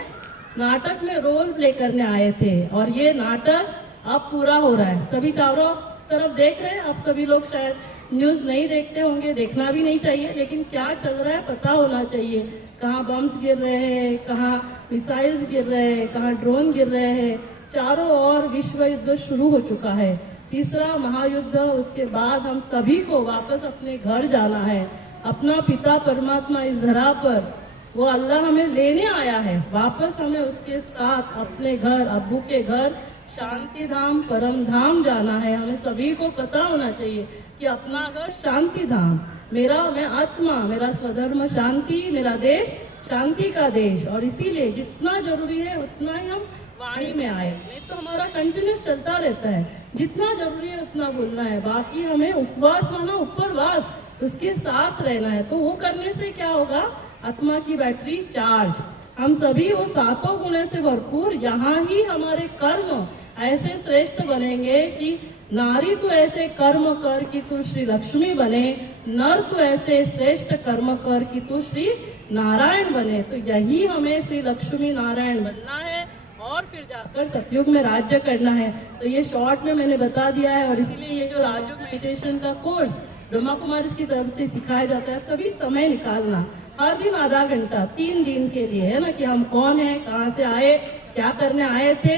नाटक में रोल प्ले करने आए थे। और ये नाटक अब पूरा हो रहा है। सभी चारों तरफ देख रहे हैं। आप सभी लोग शायद न्यूज नहीं देखते होंगे, देखना भी नहीं चाहिए, लेकिन क्या चल रहा है पता होना चाहिए। कहाँ बम्स गिर रहे हैं, कहाँ मिसाइल्स गिर रहे हैं, कहाँ ड्रोन गिर रहे हैं। चारों ओर विश्व युद्ध शुरू हो चुका है, तीसरा महायुद्ध। उसके बाद हम सभी को वापस अपने घर जाना है। अपना पिता परमात्मा इस धरा पर, वो अल्लाह हमें लेने आया है। वापस हमें उसके साथ अपने घर, अब्बू के घर, शांति धाम, परम धाम जाना है। हमें सभी को पता होना चाहिए कि अपना घर शांति धाम, मैं आत्मा, मेरा स्वधर्म शांति, मेरा देश शांति का देश। और इसीलिए जितना जरूरी है उतना ही हम वाणी में आए, नहीं तो हमारा कंटिन्यूस चलता रहता है। जितना जरूरी है उतना बोलना है, बाकी हमें उपवास माना उपरवास, उसके साथ रहना है। तो वो करने से क्या होगा? आत्मा की बैटरी चार्ज। हम सभी वो सातों गुणों से भरपूर, यहाँ ही हमारे कर्म ऐसे श्रेष्ठ बनेंगे कि नारी तो ऐसे कर्म कर कि तू श्री लक्ष्मी बने, नर तो ऐसे श्रेष्ठ कर्म कर कि तू श्री नारायण बने। तो यही हमें श्री लक्ष्मी नारायण बनना है और फिर जाकर सतयुग में राज्य करना है। तो ये शॉर्ट में मैंने बता दिया है। और इसीलिए ये जो राजयोग मेडिटेशन का कोर्स ब्रह्मा कुमारी की तरफ से सिखाया जाता है, सभी समय निकालना, हर दिन आधा घंटा 3 दिन के लिए, है ना, कि हम कौन है, कहाँ से आए, क्या करने आए थे,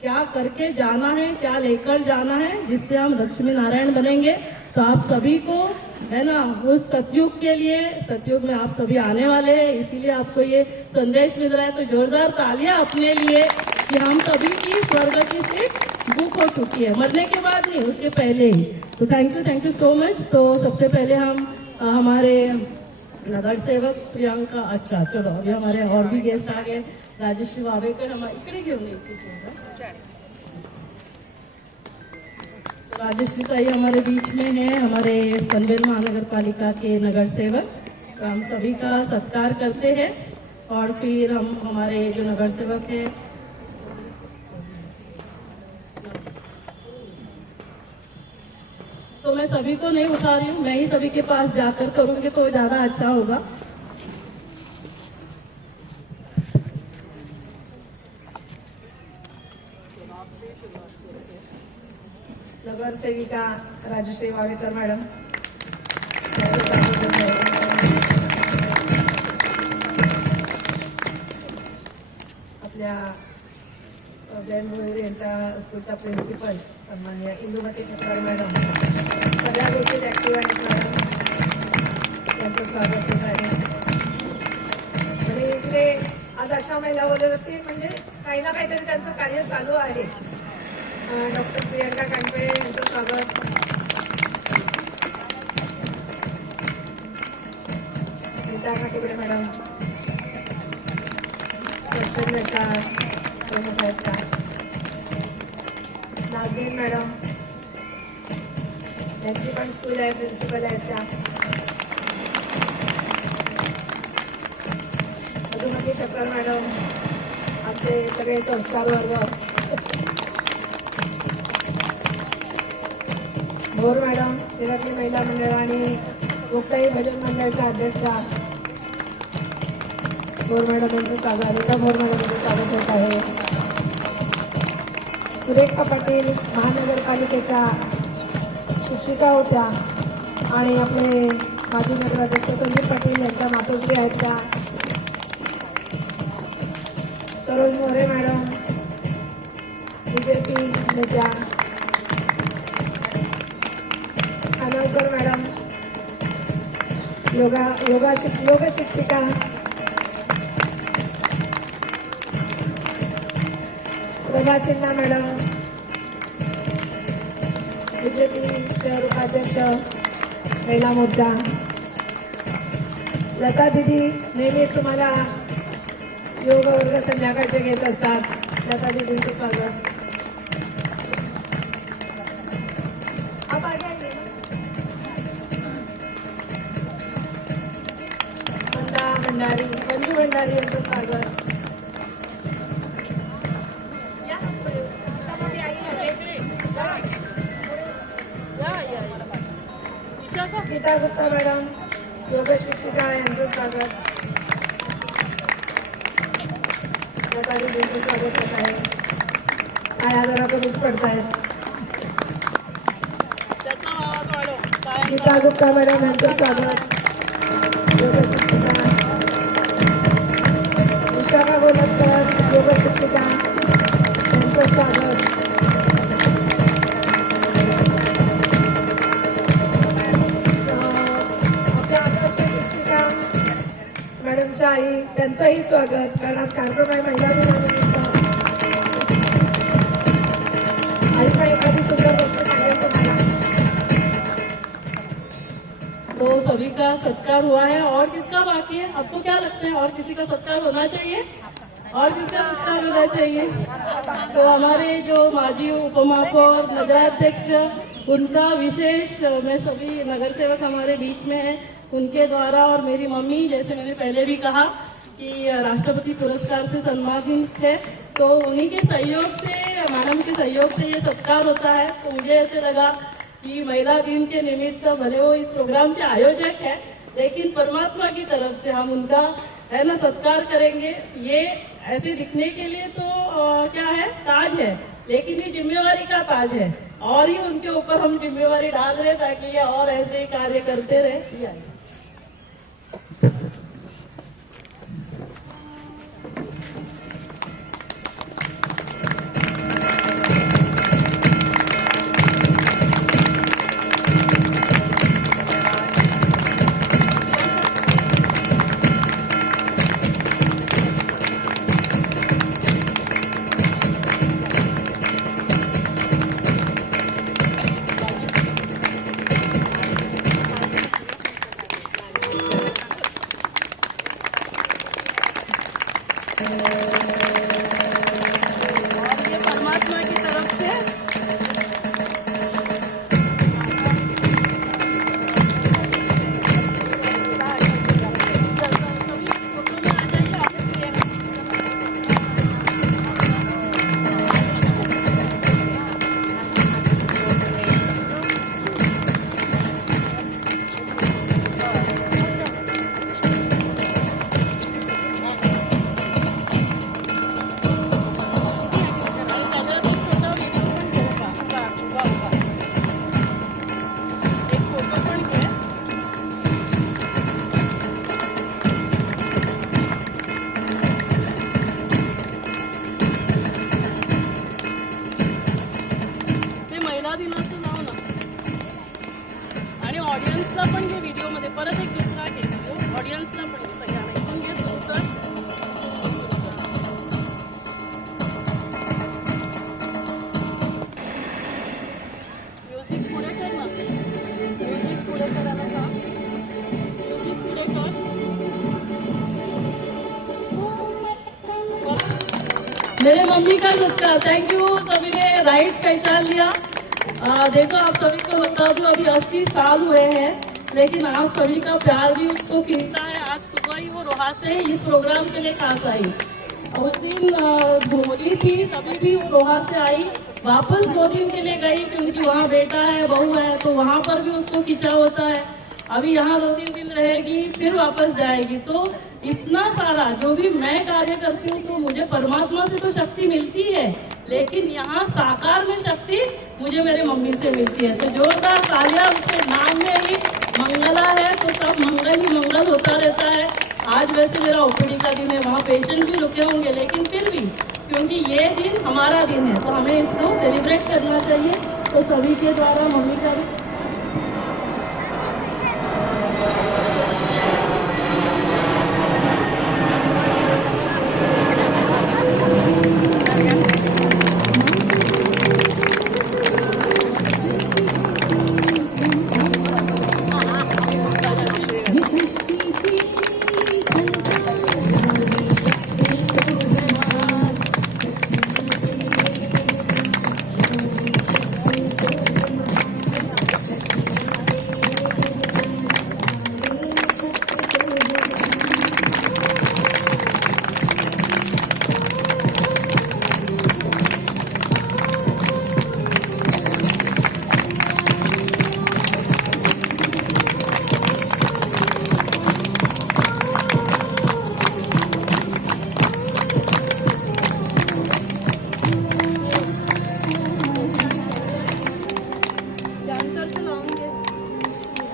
क्या करके जाना है, क्या लेकर जाना है, जिससे हम लक्ष्मी नारायण बनेंगे। तो आप सभी को, है ना, उस सतयुग के लिए, सतयुग में आप सभी आने वाले हैं, इसीलिए आपको ये संदेश मिल रहा है। तो जोरदार तालियां अपने लिए कि हम सभी की स्वर्ग की सीट बुक हो चुकी है, मरने के बाद नहीं, उसके पहले ही। तो थैंक यू सो मच। तो सबसे पहले हम हमारे नगर सेवक प्रियंका, अच्छा चलो अभी हमारे और भी गेस्ट आ गए, राजश्री वावेकर हमारे इकडे घेऊन येते। तो राजश्री ताई हमारे बीच में है, हमारे पनवेल महानगर पालिका के नगर सेवक। तो हम सभी का सत्कार करते हैं और फिर हम हमारे जो नगर सेवक है, तो मैं सभी को नहीं उठा रही हूँ, मैं ही सभी के पास जाकर करूंगी तो ज्यादा अच्छा होगा। नगर सेविका राजश्री वावेकर मॅडम, आपल्या जैन भोईर यांच्या स्कूलच्या प्रिन्सिपल सन्माननीय इंदुमती चक्रार मॅडम, सगळ्या गोष्टीत ऍक्टिव्ह आहेत मॅडम, त्यांचं स्वागत होत आहे। आणि इकडे आज अशा महिला बोलवती म्हणजे काही ना काहीतरी त्यांचं कार्य चालू आहे। डॉक्टर प्रियंका कांडपे यांचं स्वागत, नीता काटेगुडे मॅडम, स्वच्छंदच्या प्रमुख आहेत का, नागेन मॅडम, त्यांची पण स्कूल आहे, प्रिन्सिपल आहेत त्या. मधुमती ठक्कर मॅडम, आमचे सगळे संस्कार वर्ग, भोर मॅडम, जिल्ह्यातली महिला मंडळ आणि मुक्ताई भजन मंडळाच्या अध्यक्षा भोर मॅडम यांचं स्वागत, रीता भोर मॅडम यांचं स्वागत होत आहे. सुरेखा पाटील महानगरपालिकेच्या शिक्षिका होत्या आणि आपले माजी नगराध्यक्ष संदीप पाटील यांच्या मातोश्री आहेत त्या. सरोज मोरे मॅडम बीजेपी नेत्या. खानवकर मॅडम योग शिक्षिका. प्रभा सिन्हा मॅडम बीजेपी शहर उपाध्यक्ष महिला मोर्चा. लता दिदी नेहमीच तुम्हाला योग वर्ग संध्याकाळचे घेत असतात. लता दिदींचं स्वागत. आप आगे आइए. वंदा भंडारी, मंजू भंडारी यांचं स्वागत. गीता गुप्ता मॅडम योग शिक्षिका यांचं स्वागत. लतादीदींचं स्वागत होत आहे. आया जरा कमीच पडतायत. गीता गुप्ता मॅडम यांचं स्वागत. योग शिक्षिका. विशाखा गोलतकर योग शिक्षिका यांचं स्वागत. मॅडमच्या आई त्यांचंही स्वागत, कारण आज कार्यक्रम आहे महिला दिनानिमित्त. आई पण एखादी सुंदर गोष्ट सांगेल तुम्हाला. तो सभी का सत्कार हुआ है, और किसका बाकी है? आपको क्या लगता है, और किसी का सत्कार होना चाहिए? और किसका सत्कार होना चाहिए? तो हमारे जो माजी उपमहापौर नगराध्यक्ष, उनका विशेष, मैं सभी नगर सेवक हमारे बीच में है, उनके द्वारा, और मेरी मम्मी, जैसे मैंने पहले भी कहा कि राष्ट्रपति पुरस्कार से सम्मानित है, तो उन्हीं के सहयोग से, मैडम के सहयोग से ये सत्कार होता है. तो मुझे ऐसे लगा कि महिला दिन के निमित्त भले वो इस प्रोग्राम के आयोजक है, लेकिन परमात्मा की तरफ से हम उनका है ना सत्कार करेंगे. ये ऐसे दिखने के लिए तो क्या है, ताज है, लेकिन ये जिम्मेवारी का ताज है, और ही उनके ऊपर हम जिम्मेवारी डाल रहे ताकि ये और ऐसे ही कार्य करते रहे. परमात्मा की तरफ से ऑडियन्सला पण घे व्हिडिओमध्ये, परत एक दुसरा घे व्हिडिओ, ऑडियन्सला पण घे, सगळ्यांना इथून घे सुरू कर. म्युझिक पुढे कर ना, म्युझिक पुढे करायला सांग, म्युझिक पुढे कर. मेरे मम्मी का सत्कार, थैंक यू, सभी ने राइट पहचान लिया. देखो आप सभी को बता दूं अभी 80 साल हुए हैं, लेकिन आप सभी का प्यार भी उसको खींचता है। आज सुबह ही वो रोहा से इस प्रोग्राम के लिए खास आई। उस दिन होली थी, तभी भी वो रोहा से आई, वापस 2 दिन के लिए गई क्योंकि वहाँ बेटा है, बहू है, तो वहाँ पर भी उसको खींचा होता है। अभी यहाँ 2-3 दिन रहेगी, फिर वापस जाएगी। तो इतना सारा जो भी मैं कार्य करती हूँ, तो मुझे परमात्मा से तो शक्ति मिलती है, लेकिन यहाँ साकार में शक्ति मुझे मेरे मम्मी से मिलती है। तो जोरदार तालियां, उसके नाम में ही मंगला है, तो सब मंगल ही मंगल होता रहता है। आज वैसे मेरा ओपीडी का दिन है, वहाँ पेशेंट भी रुके होंगे, लेकिन फिर भी क्योंकि ये दिन हमारा दिन है, तो हमें इसको सेलिब्रेट करना चाहिए। तो सभी के द्वारा मम्मी का भी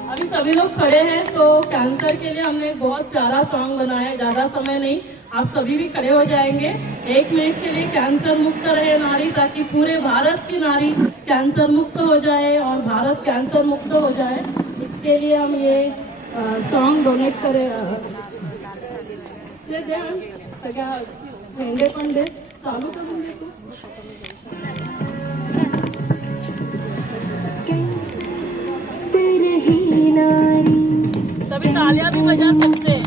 अभी सभी लोग खड़े हैं, तो कैंसर के लिए हमने एक बहुत प्यारा सॉन्ग बनाया है। ज्यादा समय नहीं, आप सभी भी खड़े हो जाएंगे। 1 मिनट के लिए कैंसर मुक्त रहे नारी, ताकि पूरे भारत की नारी कैंसर मुक्त हो जाए और भारत कैंसर मुक्त हो जाए। इसके लिए हम ये सॉन्ग डोनेट करें। सगळ्या झेंडे पण दे, चालू करून दे तू। सभी तालियां भी बजा सकते हैं।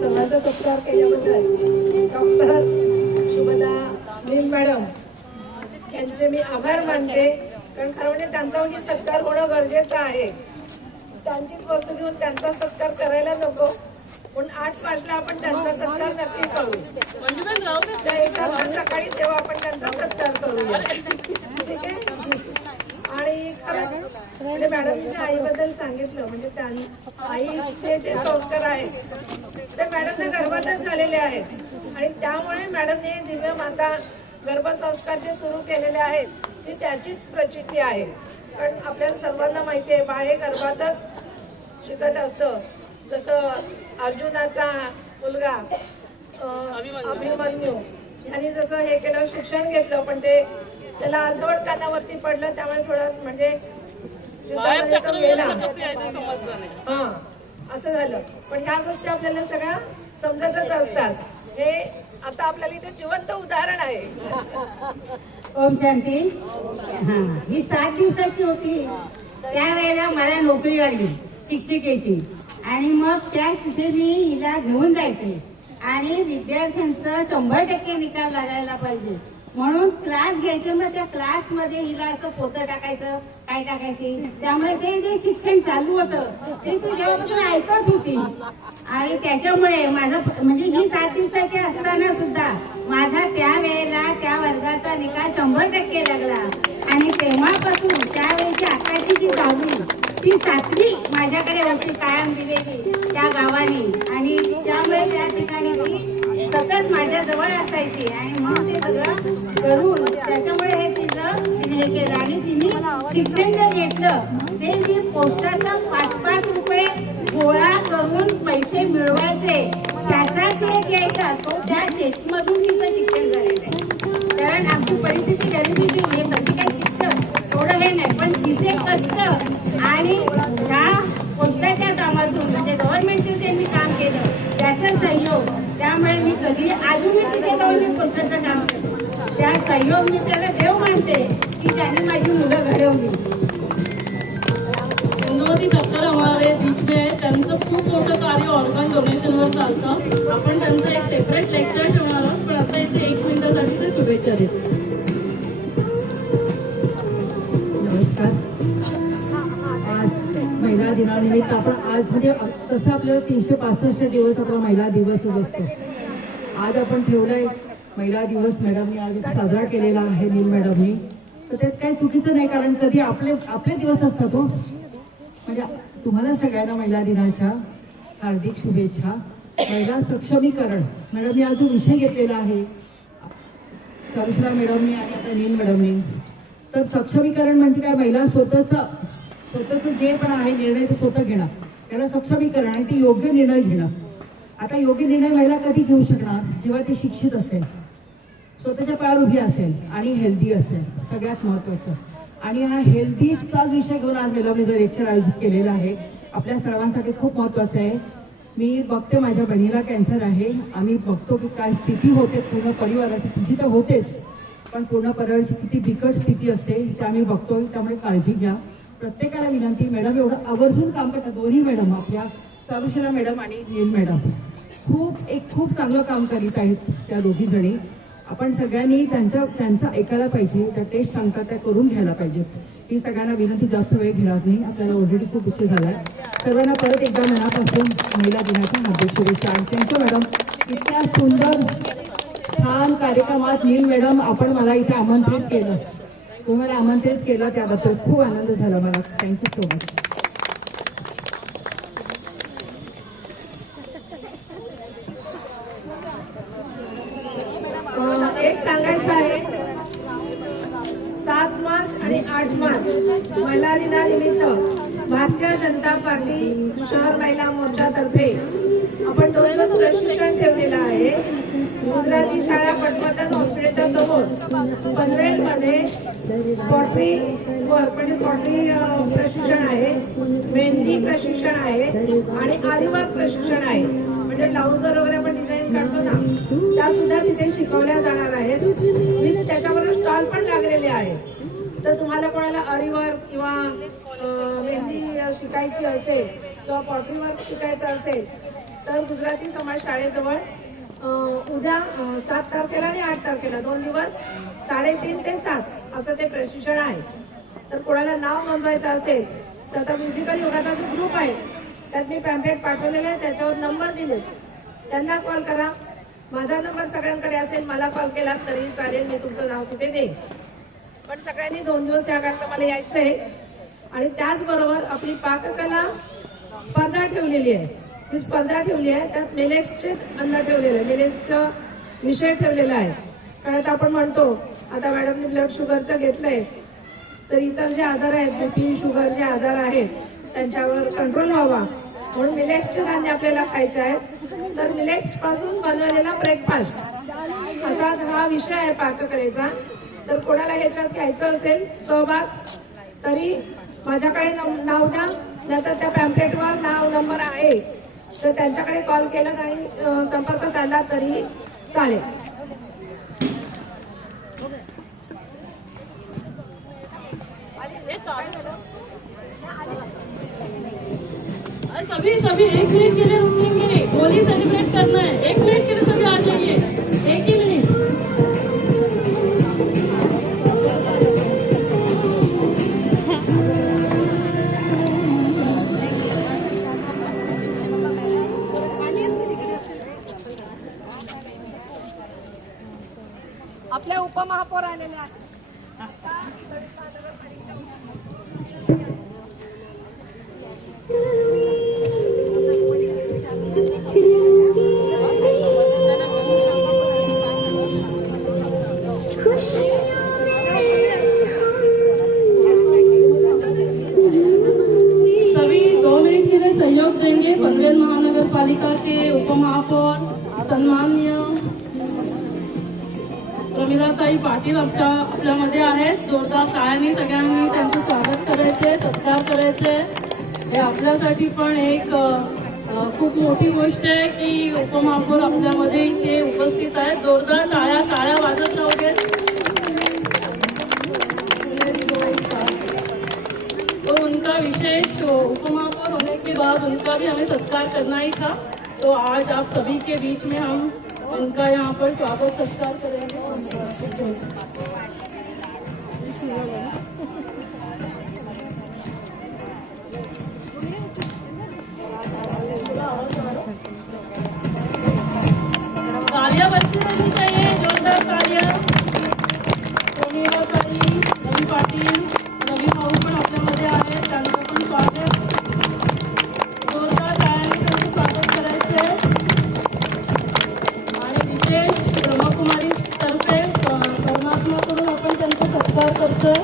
सर्वांचा सत्कार केल्याबद्दल डॉक्टर शुभदा नील मॅडम यांचे मी आभार मानते, कारण खरं म्हणजे त्यांचा म्हणजे सत्कार होणं गरजेचं आहे. त्यांचीच वस्तू घेऊन त्यांचा सत्कार करायला नको, पण 8 मार्चला आपण त्यांचा सत्कार नक्की करू. त्या एका सकाळी तेव्हा आपण त्यांचा सत्कार करूया. म्हणजे मॅडमने आईबद्दल सांगितलं, म्हणजे आईचे जे संस्कार आहेत ते मॅडमने गर्भातच झालेले आहेत आणि त्यामुळे मॅडमने दिव्य माता गर्भसंस्कार जे सुरू केलेले आहेत ती त्याचीच प्रचिती आहे. कारण आपल्याला सर्वांना माहिती आहे बाळ हे गर्भातच शिकत असतं. जसं अर्जुनाचा मुलगा अभिमन्यू यांनी जसं हे केलं, शिक्षण घेतलं, पण ते त्याला अर्धवट कानावरती पडलं, त्यामुळे थोडं म्हणजे हा असं झालं. पण ह्या गोष्टी आपल्याला सगळ्या समजतच असतात. हे आता आपल्याला इथे जिवंत उदाहरण आहे. ओम शांती. हा, ही 7 दिवसाची होती त्यावेळेला मला नोकरी लागली शिक्षिकेची आणि मग त्या तिथे मी हिला घेऊन जायचे आणि विद्यार्थ्यांचा 100% निकाल लागायला पाहिजे म्हणून क्लास घ्यायचे. मग त्या क्लासमध्ये हिला असं पोतं टाकायचं, काय टाकायचे, त्यामुळे ते जे शिक्षण चालू होतं ते तेव्हापासून ऐकत होती आणि त्याच्यामुळे माझं म्हणजे ही 7 दिवसाची असताना सुद्धा माझा त्या वेळेला त्या वर्गाचा निकाल 100% लागला आणि तेव्हापासून त्यावेळेची आताची जी 10वी ती 7वी माझ्याकडे होती कायम दिलेली त्या गावानी आणि त्यामुळे त्या ठिकाणी ती सतत माझ्याजवळ असायची आणि मग ते सगळं करून त्याच्यामुळे हे तिचं हे केलं आणि तिने शिक्षण जे घेतलं ते मी पोस्टाचा 5-5 रुपये गोळा करून पैसे मिळवायचे त्याचा चेक यायचा तो त्या चेकमधून तिचं शिक्षण झालेलं आहे. कारण आमची परिस्थिती गरिबीची म्हणजे तशी काही शिक्षण थोडं हे नाही पण तिचे कष्ट आणि ह्या पोस्टाच्या कामातून म्हणजे गव्हर्नमेंटचे जे मी काम केलं त्याचा सहयोग त्यामुळे मी कधी अजूनही तिथे जाऊन मी पोस्टाचं काम करतो. त्या सहयोग मी त्याला देव मानते की त्यांनी माझी मुलं घडवली. इंदुमती ठक्कर हमारे बीच में है. त्यांचं खूप मोठं कार्य ऑर्गन डोनेशनवर चालतं. आपण त्यांचं एक सेपरेट लेक्चर ठेवणार आहोत पण आता इथे 1 मिनिटासाठी ते शुभेच्छा देत. नमस्कार. आज महिला दिनानिमित्त आपण आज म्हणजे तसं आपल्याला 365 दिवस आपला महिला दिवसच असतो. आज आपण ठेवलाय महिला दिवस मॅडमनी आज साजरा केलेला आहे नील मॅडमनी. तर त्यात काही चुकीचं नाही कारण कधी आपले दिवस असतात हो. म्हणजे तुम्हाला सगळ्यांना महिला दिनाच्या हार्दिक शुभेच्छा. महिला सक्षमीकरण मॅडमनी आज जो विषय घेतलेला आहे चारुशिला मॅडमनी आणि आपल्या नील मॅडमनी तर सक्षमीकरण म्हणजे काय महिला स्वतःचं जे पण आहे निर्णय ते स्वतः घेणं त्याला सक्षमीकरण आणि ते योग्य निर्णय घेणं. आता योग्य निर्णय महिला कधी घेऊ शकणार जेव्हा ती शिक्षित असेल, स्वतःच्या पायावर उभी असेल आणि हेल्दी असेल. सगळ्यात महत्वाचं आणि हा हेल्दीचाच विषय घेऊन आज मॅडमने जो लेक्चर आयोजित केलेला आहे आपल्या सर्वांसाठी खूप महत्वाचं आहे. मी बघते माझ्या बहिणीला कॅन्सर आहे. आम्ही बघतो की काय स्थिती होते पूर्ण परिवाराची. तिची तर होतेच पण पूर्ण परिवाराची किती बिकट स्थिती असते ते आम्ही बघतोय. त्यामुळे काळजी घ्या. प्रत्येकाला विनंती मॅडम एवढं आवर्जून काम करतात दोन्ही मॅडम आपल्या चारुशिला मॅडम आणि नील मॅडम खूप चांगलं काम करीत आहेत त्या दोघी जणी. आपण सगळ्यांनी त्यांचं ऐकायला पाहिजे. त्या टेस्ट सांगतात त्या करून घ्यायला पाहिजेत. ही सगळ्यांना विनंती जास्त वेळ घेणार नाही आपल्याला ऑलरेडी खूप उशीर झालाय. सर्वांना परत एकदा मनापासून महिला दिनाच्या हार्दिक शुभेच्छा. आणि थँक्यू मॅडम इतक्या सुंदर छान कार्यक्रमात नील मॅडम आपण मला इथे आमंत्रित केलं. तुम्हाला आमंत्रित केलं त्याबद्दल खूप आनंद झाला मला. Thank you so much. एक सांगायचं आहे 7 मार्च आणि 8 मार्च महिला दिनानिमित्त भारतीय जनता पार्टी शहर महिला मोर्चातर्फे आपण 2 दिवस प्रशिक्षण ठेवलेलं आहे. गुजराती शाळा पटवर्धन हॉस्पिटलच्या समोर पनवेलमध्ये पॉटरी प्रशिक्षण आहे, मेहंदी प्रशिक्षण आहे आणि आरीवर्क प्रशिक्षण आहे. म्हणजे ब्लाउजर वगैरे आपण डिझाईन करतो ना त्या सुद्धा तिथे शिकवल्या जाणार आहेत. त्याच्याबरोबर स्टॉल पण लागलेले आहेत. तर तुम्हाला कोणाला आरीवर्क किंवा मेहंदी शिकायची असेल किंवा पॉटरी वर्क शिकायचं असेल तर गुजराती समाज शाळेजवळ उद्या 7 तारखेला आणि 8 तारखेला 2 दिवस 3:30 ते 7 असं ते प्रशिक्षण आहे. तर कोणाला नाव नोंदवायचं असेल तर आता म्युझिकल योगाचा जो ग्रुप आहे त्यात मी पॅम्पलेट पाठवलेला आहे त्याच्यावर नंबर दिलेत. त्यांना कॉल करा. माझा नंबर सगळ्यांकडे असेल. मला कॉल केला तरी चालेल. मी तुमचं नाव तिथे देईन. पण सगळ्यांनी 2 दिवस या कार्यक्रमाला यायचं आहे. आणि त्याचबरोबर आपली पाककला स्पर्धा ठेवलेली आहे. ती स्पर्धा ठेवली आहे त्यात मिलेट्सचे अन्न ठेवलेलं आहे, मिलेट्सचा विषय ठेवलेला आहे. कारण आता आपण म्हणतो, आता मॅडमने ब्लड शुगरचं घेतलंय, तर इतर जे आजार आहेत, बीपी शुगर जे आजार आहेत त्यांच्यावर कंट्रोल व्हावा म्हणून मिलेट्सचे धान्य आपल्याला खायचे आहेत. तर मिलेट्स पासून बनवलेला ब्रेकफास्ट असा हा विषय आहे पाककलेचा. तर कोणाला ह्याच्यात घ्यायचं असेल सहभाग तरी माझ्याकडे नाव द्या, नंतर त्या पॅम्पलेटवर नाव नंबर आहे तर त्यांच्याकडे कॉल केला आणि संपर्क साधला तरी चालेल. सभी सभी 1 मिनट के लिए रुकेंगे, होली सेलिब्रेट करना है. 1 मिनट के लिए सभी आ जाइए, 1 ही मिनट. आपल्या उपमहापौर आलेले आहेत. सभी 2 मिनट के लिए सहयोग देंगे. पनवेल महानगर पालिका के उपमहापौर सन्माननीय प्रमिलाताई पाटील आपल्यामध्ये आहेत. जोरदार टाळ्यांनी सगळ्यांनी त्यांचं स्वागत करायचे, सत्कार करायचे. हे आपल्यासाठी पण एक खूप मोठी गोष्ट आहे की उपमहापौर आपल्यामध्ये इथे उपस्थित आहेत. जोरदार टाळ्या वाजत राहू देत. तो उनका विशेष उपमहापौर होने के बाद उनका भी हमें सत्कार करना ही था. तो आज आप सभी के बीच में हम उनका यहाँ पर स्वागत सत्कार करेंगे. तालियां बजती रहनी चाहिए, जोरदार तालियां. प्रमिलाताई, रवी पाटील, रवी भाऊ पण आपल्यामध्ये आहेत, त्यांचं पण स्वागत. जोरदार टाळ्यांनी त्यांचं स्वागत करायचे. आणि विशेष ब्रह्मकुमारी तर्फे परमात्माकडून आपण त्यांचा सत्कार करतोय.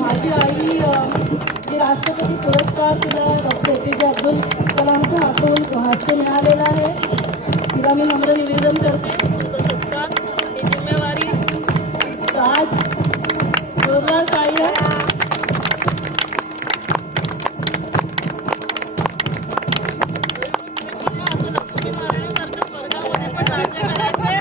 माझी आई ही राष्ट्रपती पुरस्कार तिला डॉक्टर APJ अब्दुल कलामच्या हातून मिळालेला आहे. तिला मी नम्र निवेदन करते सत्कार ही जिम्मेवारी. आज जोरदार ताळ्या. असं लक्ष्मी नारायणासारखं स्वर्गामध्ये पण राज्य करायचंय.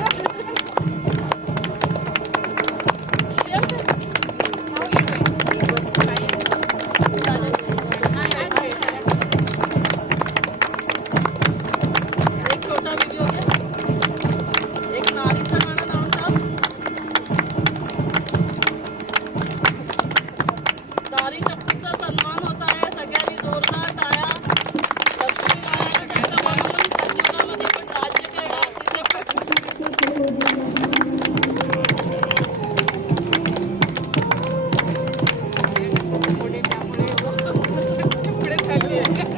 एक छोटा व्हिडिओ घ्या. एक नारीचं गाणं लावून टाक. नारी शक्तीचा सन्मान होत आहे. सगळ्यांनी जोरदार टाळ्या. लक्ष्मी नारायणाच्या म्हणून संजीवनामध्ये पण राज्य केलं. पुढे चालली आहे.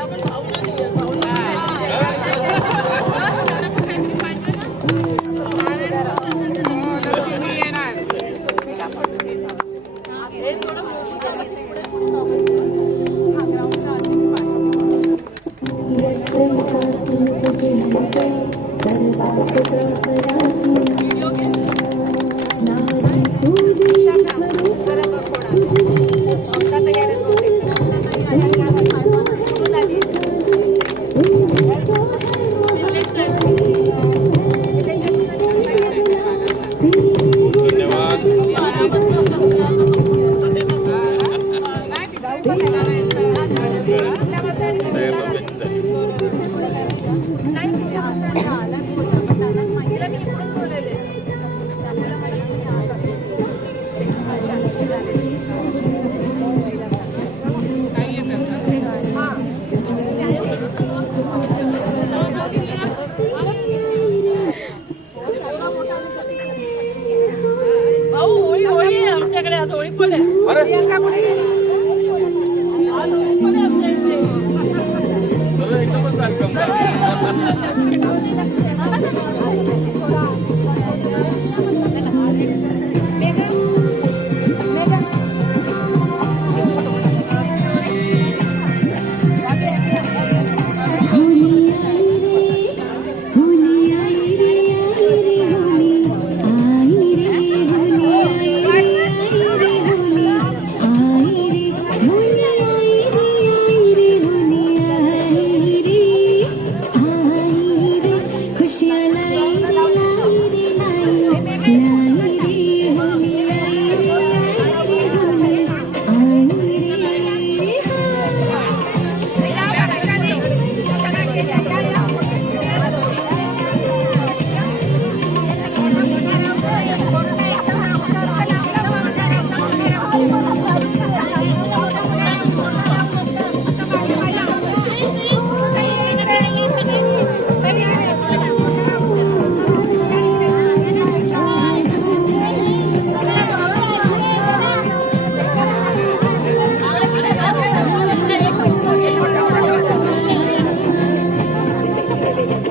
आपण भाऊला देऊया, भाऊला. हे थोडं धन्यवाद.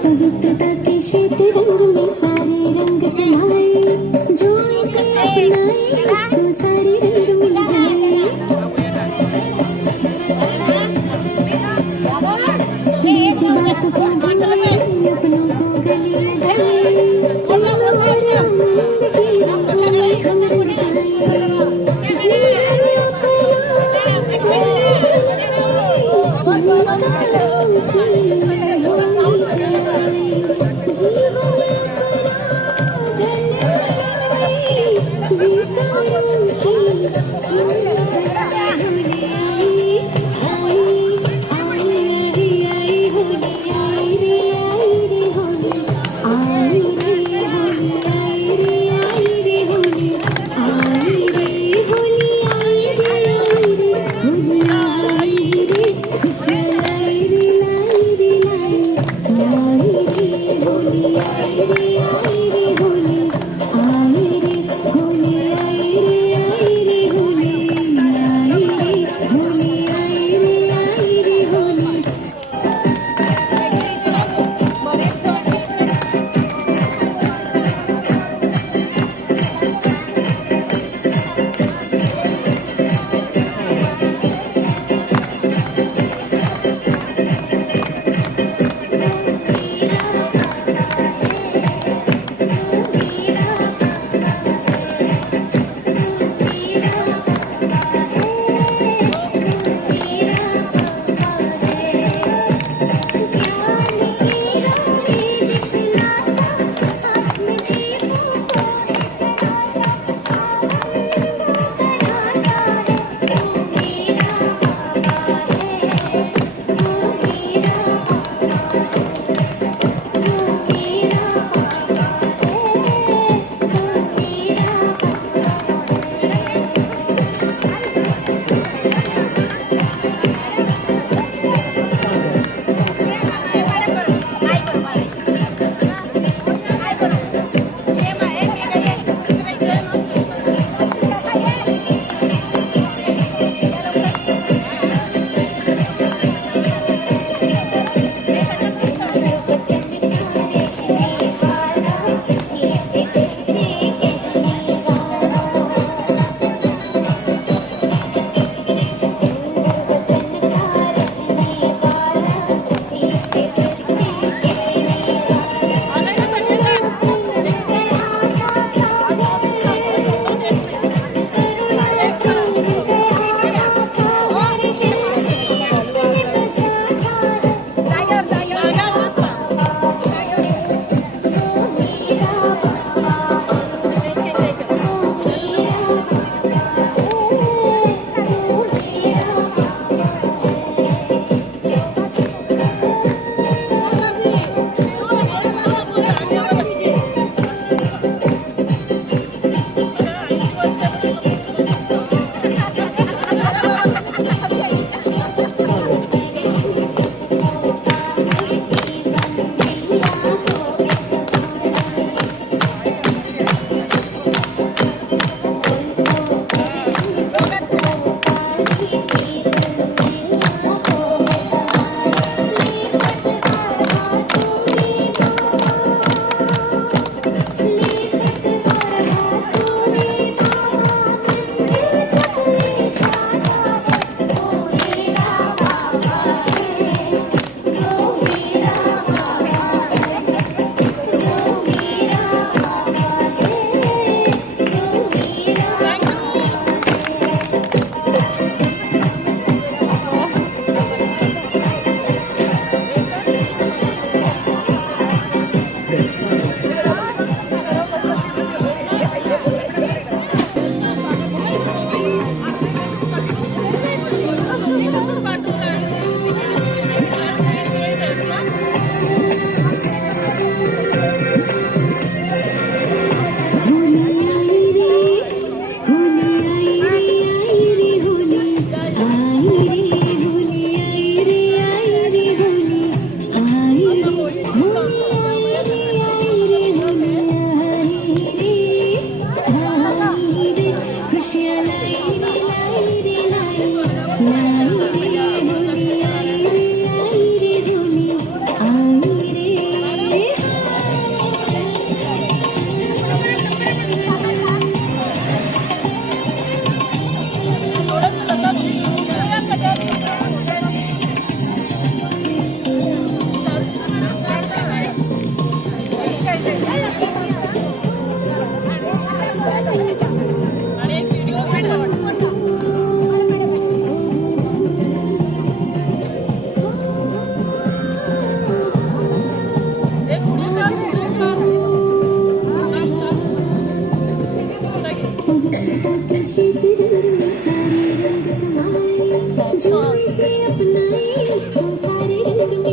पवित्रता के श्वेत रंग में सारे रंग समाए, जो इसे अपनाए उसको सारे रंग मिल जाए। एक बात को भूले, अपनों को गले लगाए, और आनंद के रंगों में हम जुड़ जाए। जीवन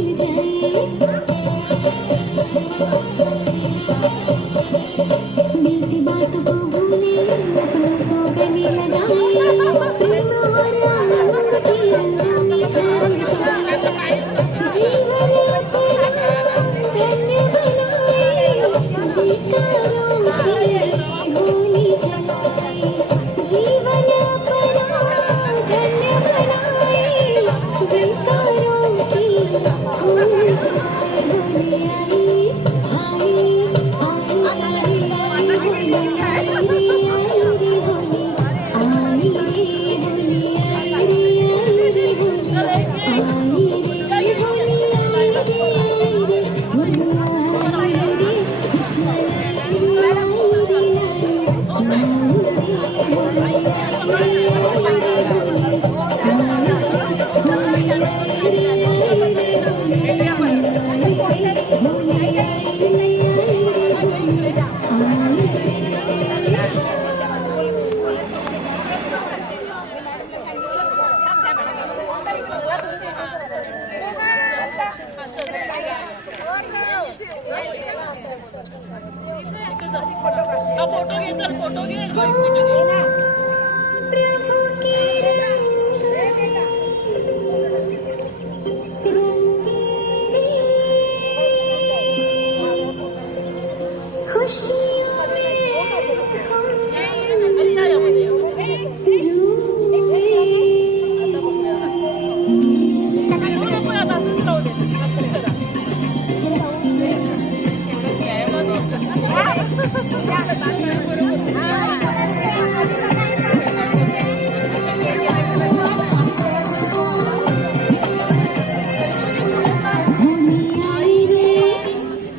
मिल जाए बीती बात को भूले अपनों को गले लगाए प्रेम और आनंद की रंग में ढाल जाए जीवन अपना धन्य बनाए विकारों की होली जलाए जीवन अपना धन्य बनाए विकारों की होली जलाए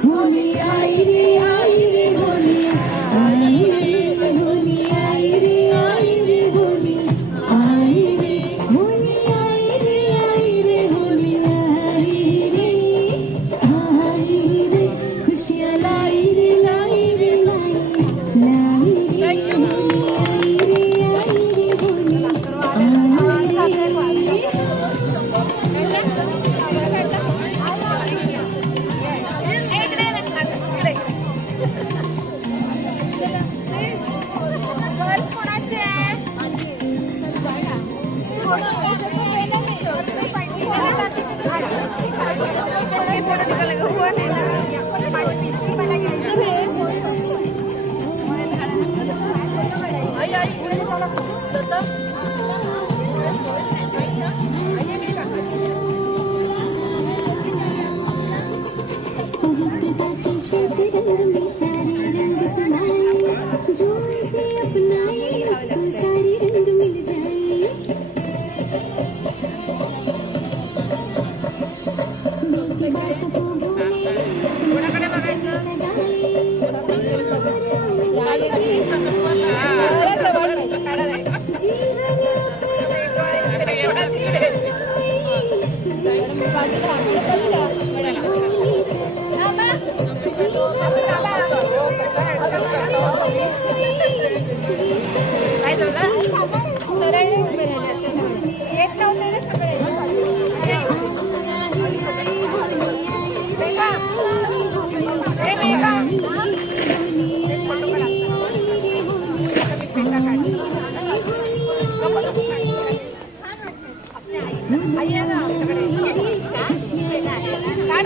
होली आई आई आई होली आई रे होली आई रे होली आई रे होली आई रे प्रभु के खुशियों काढ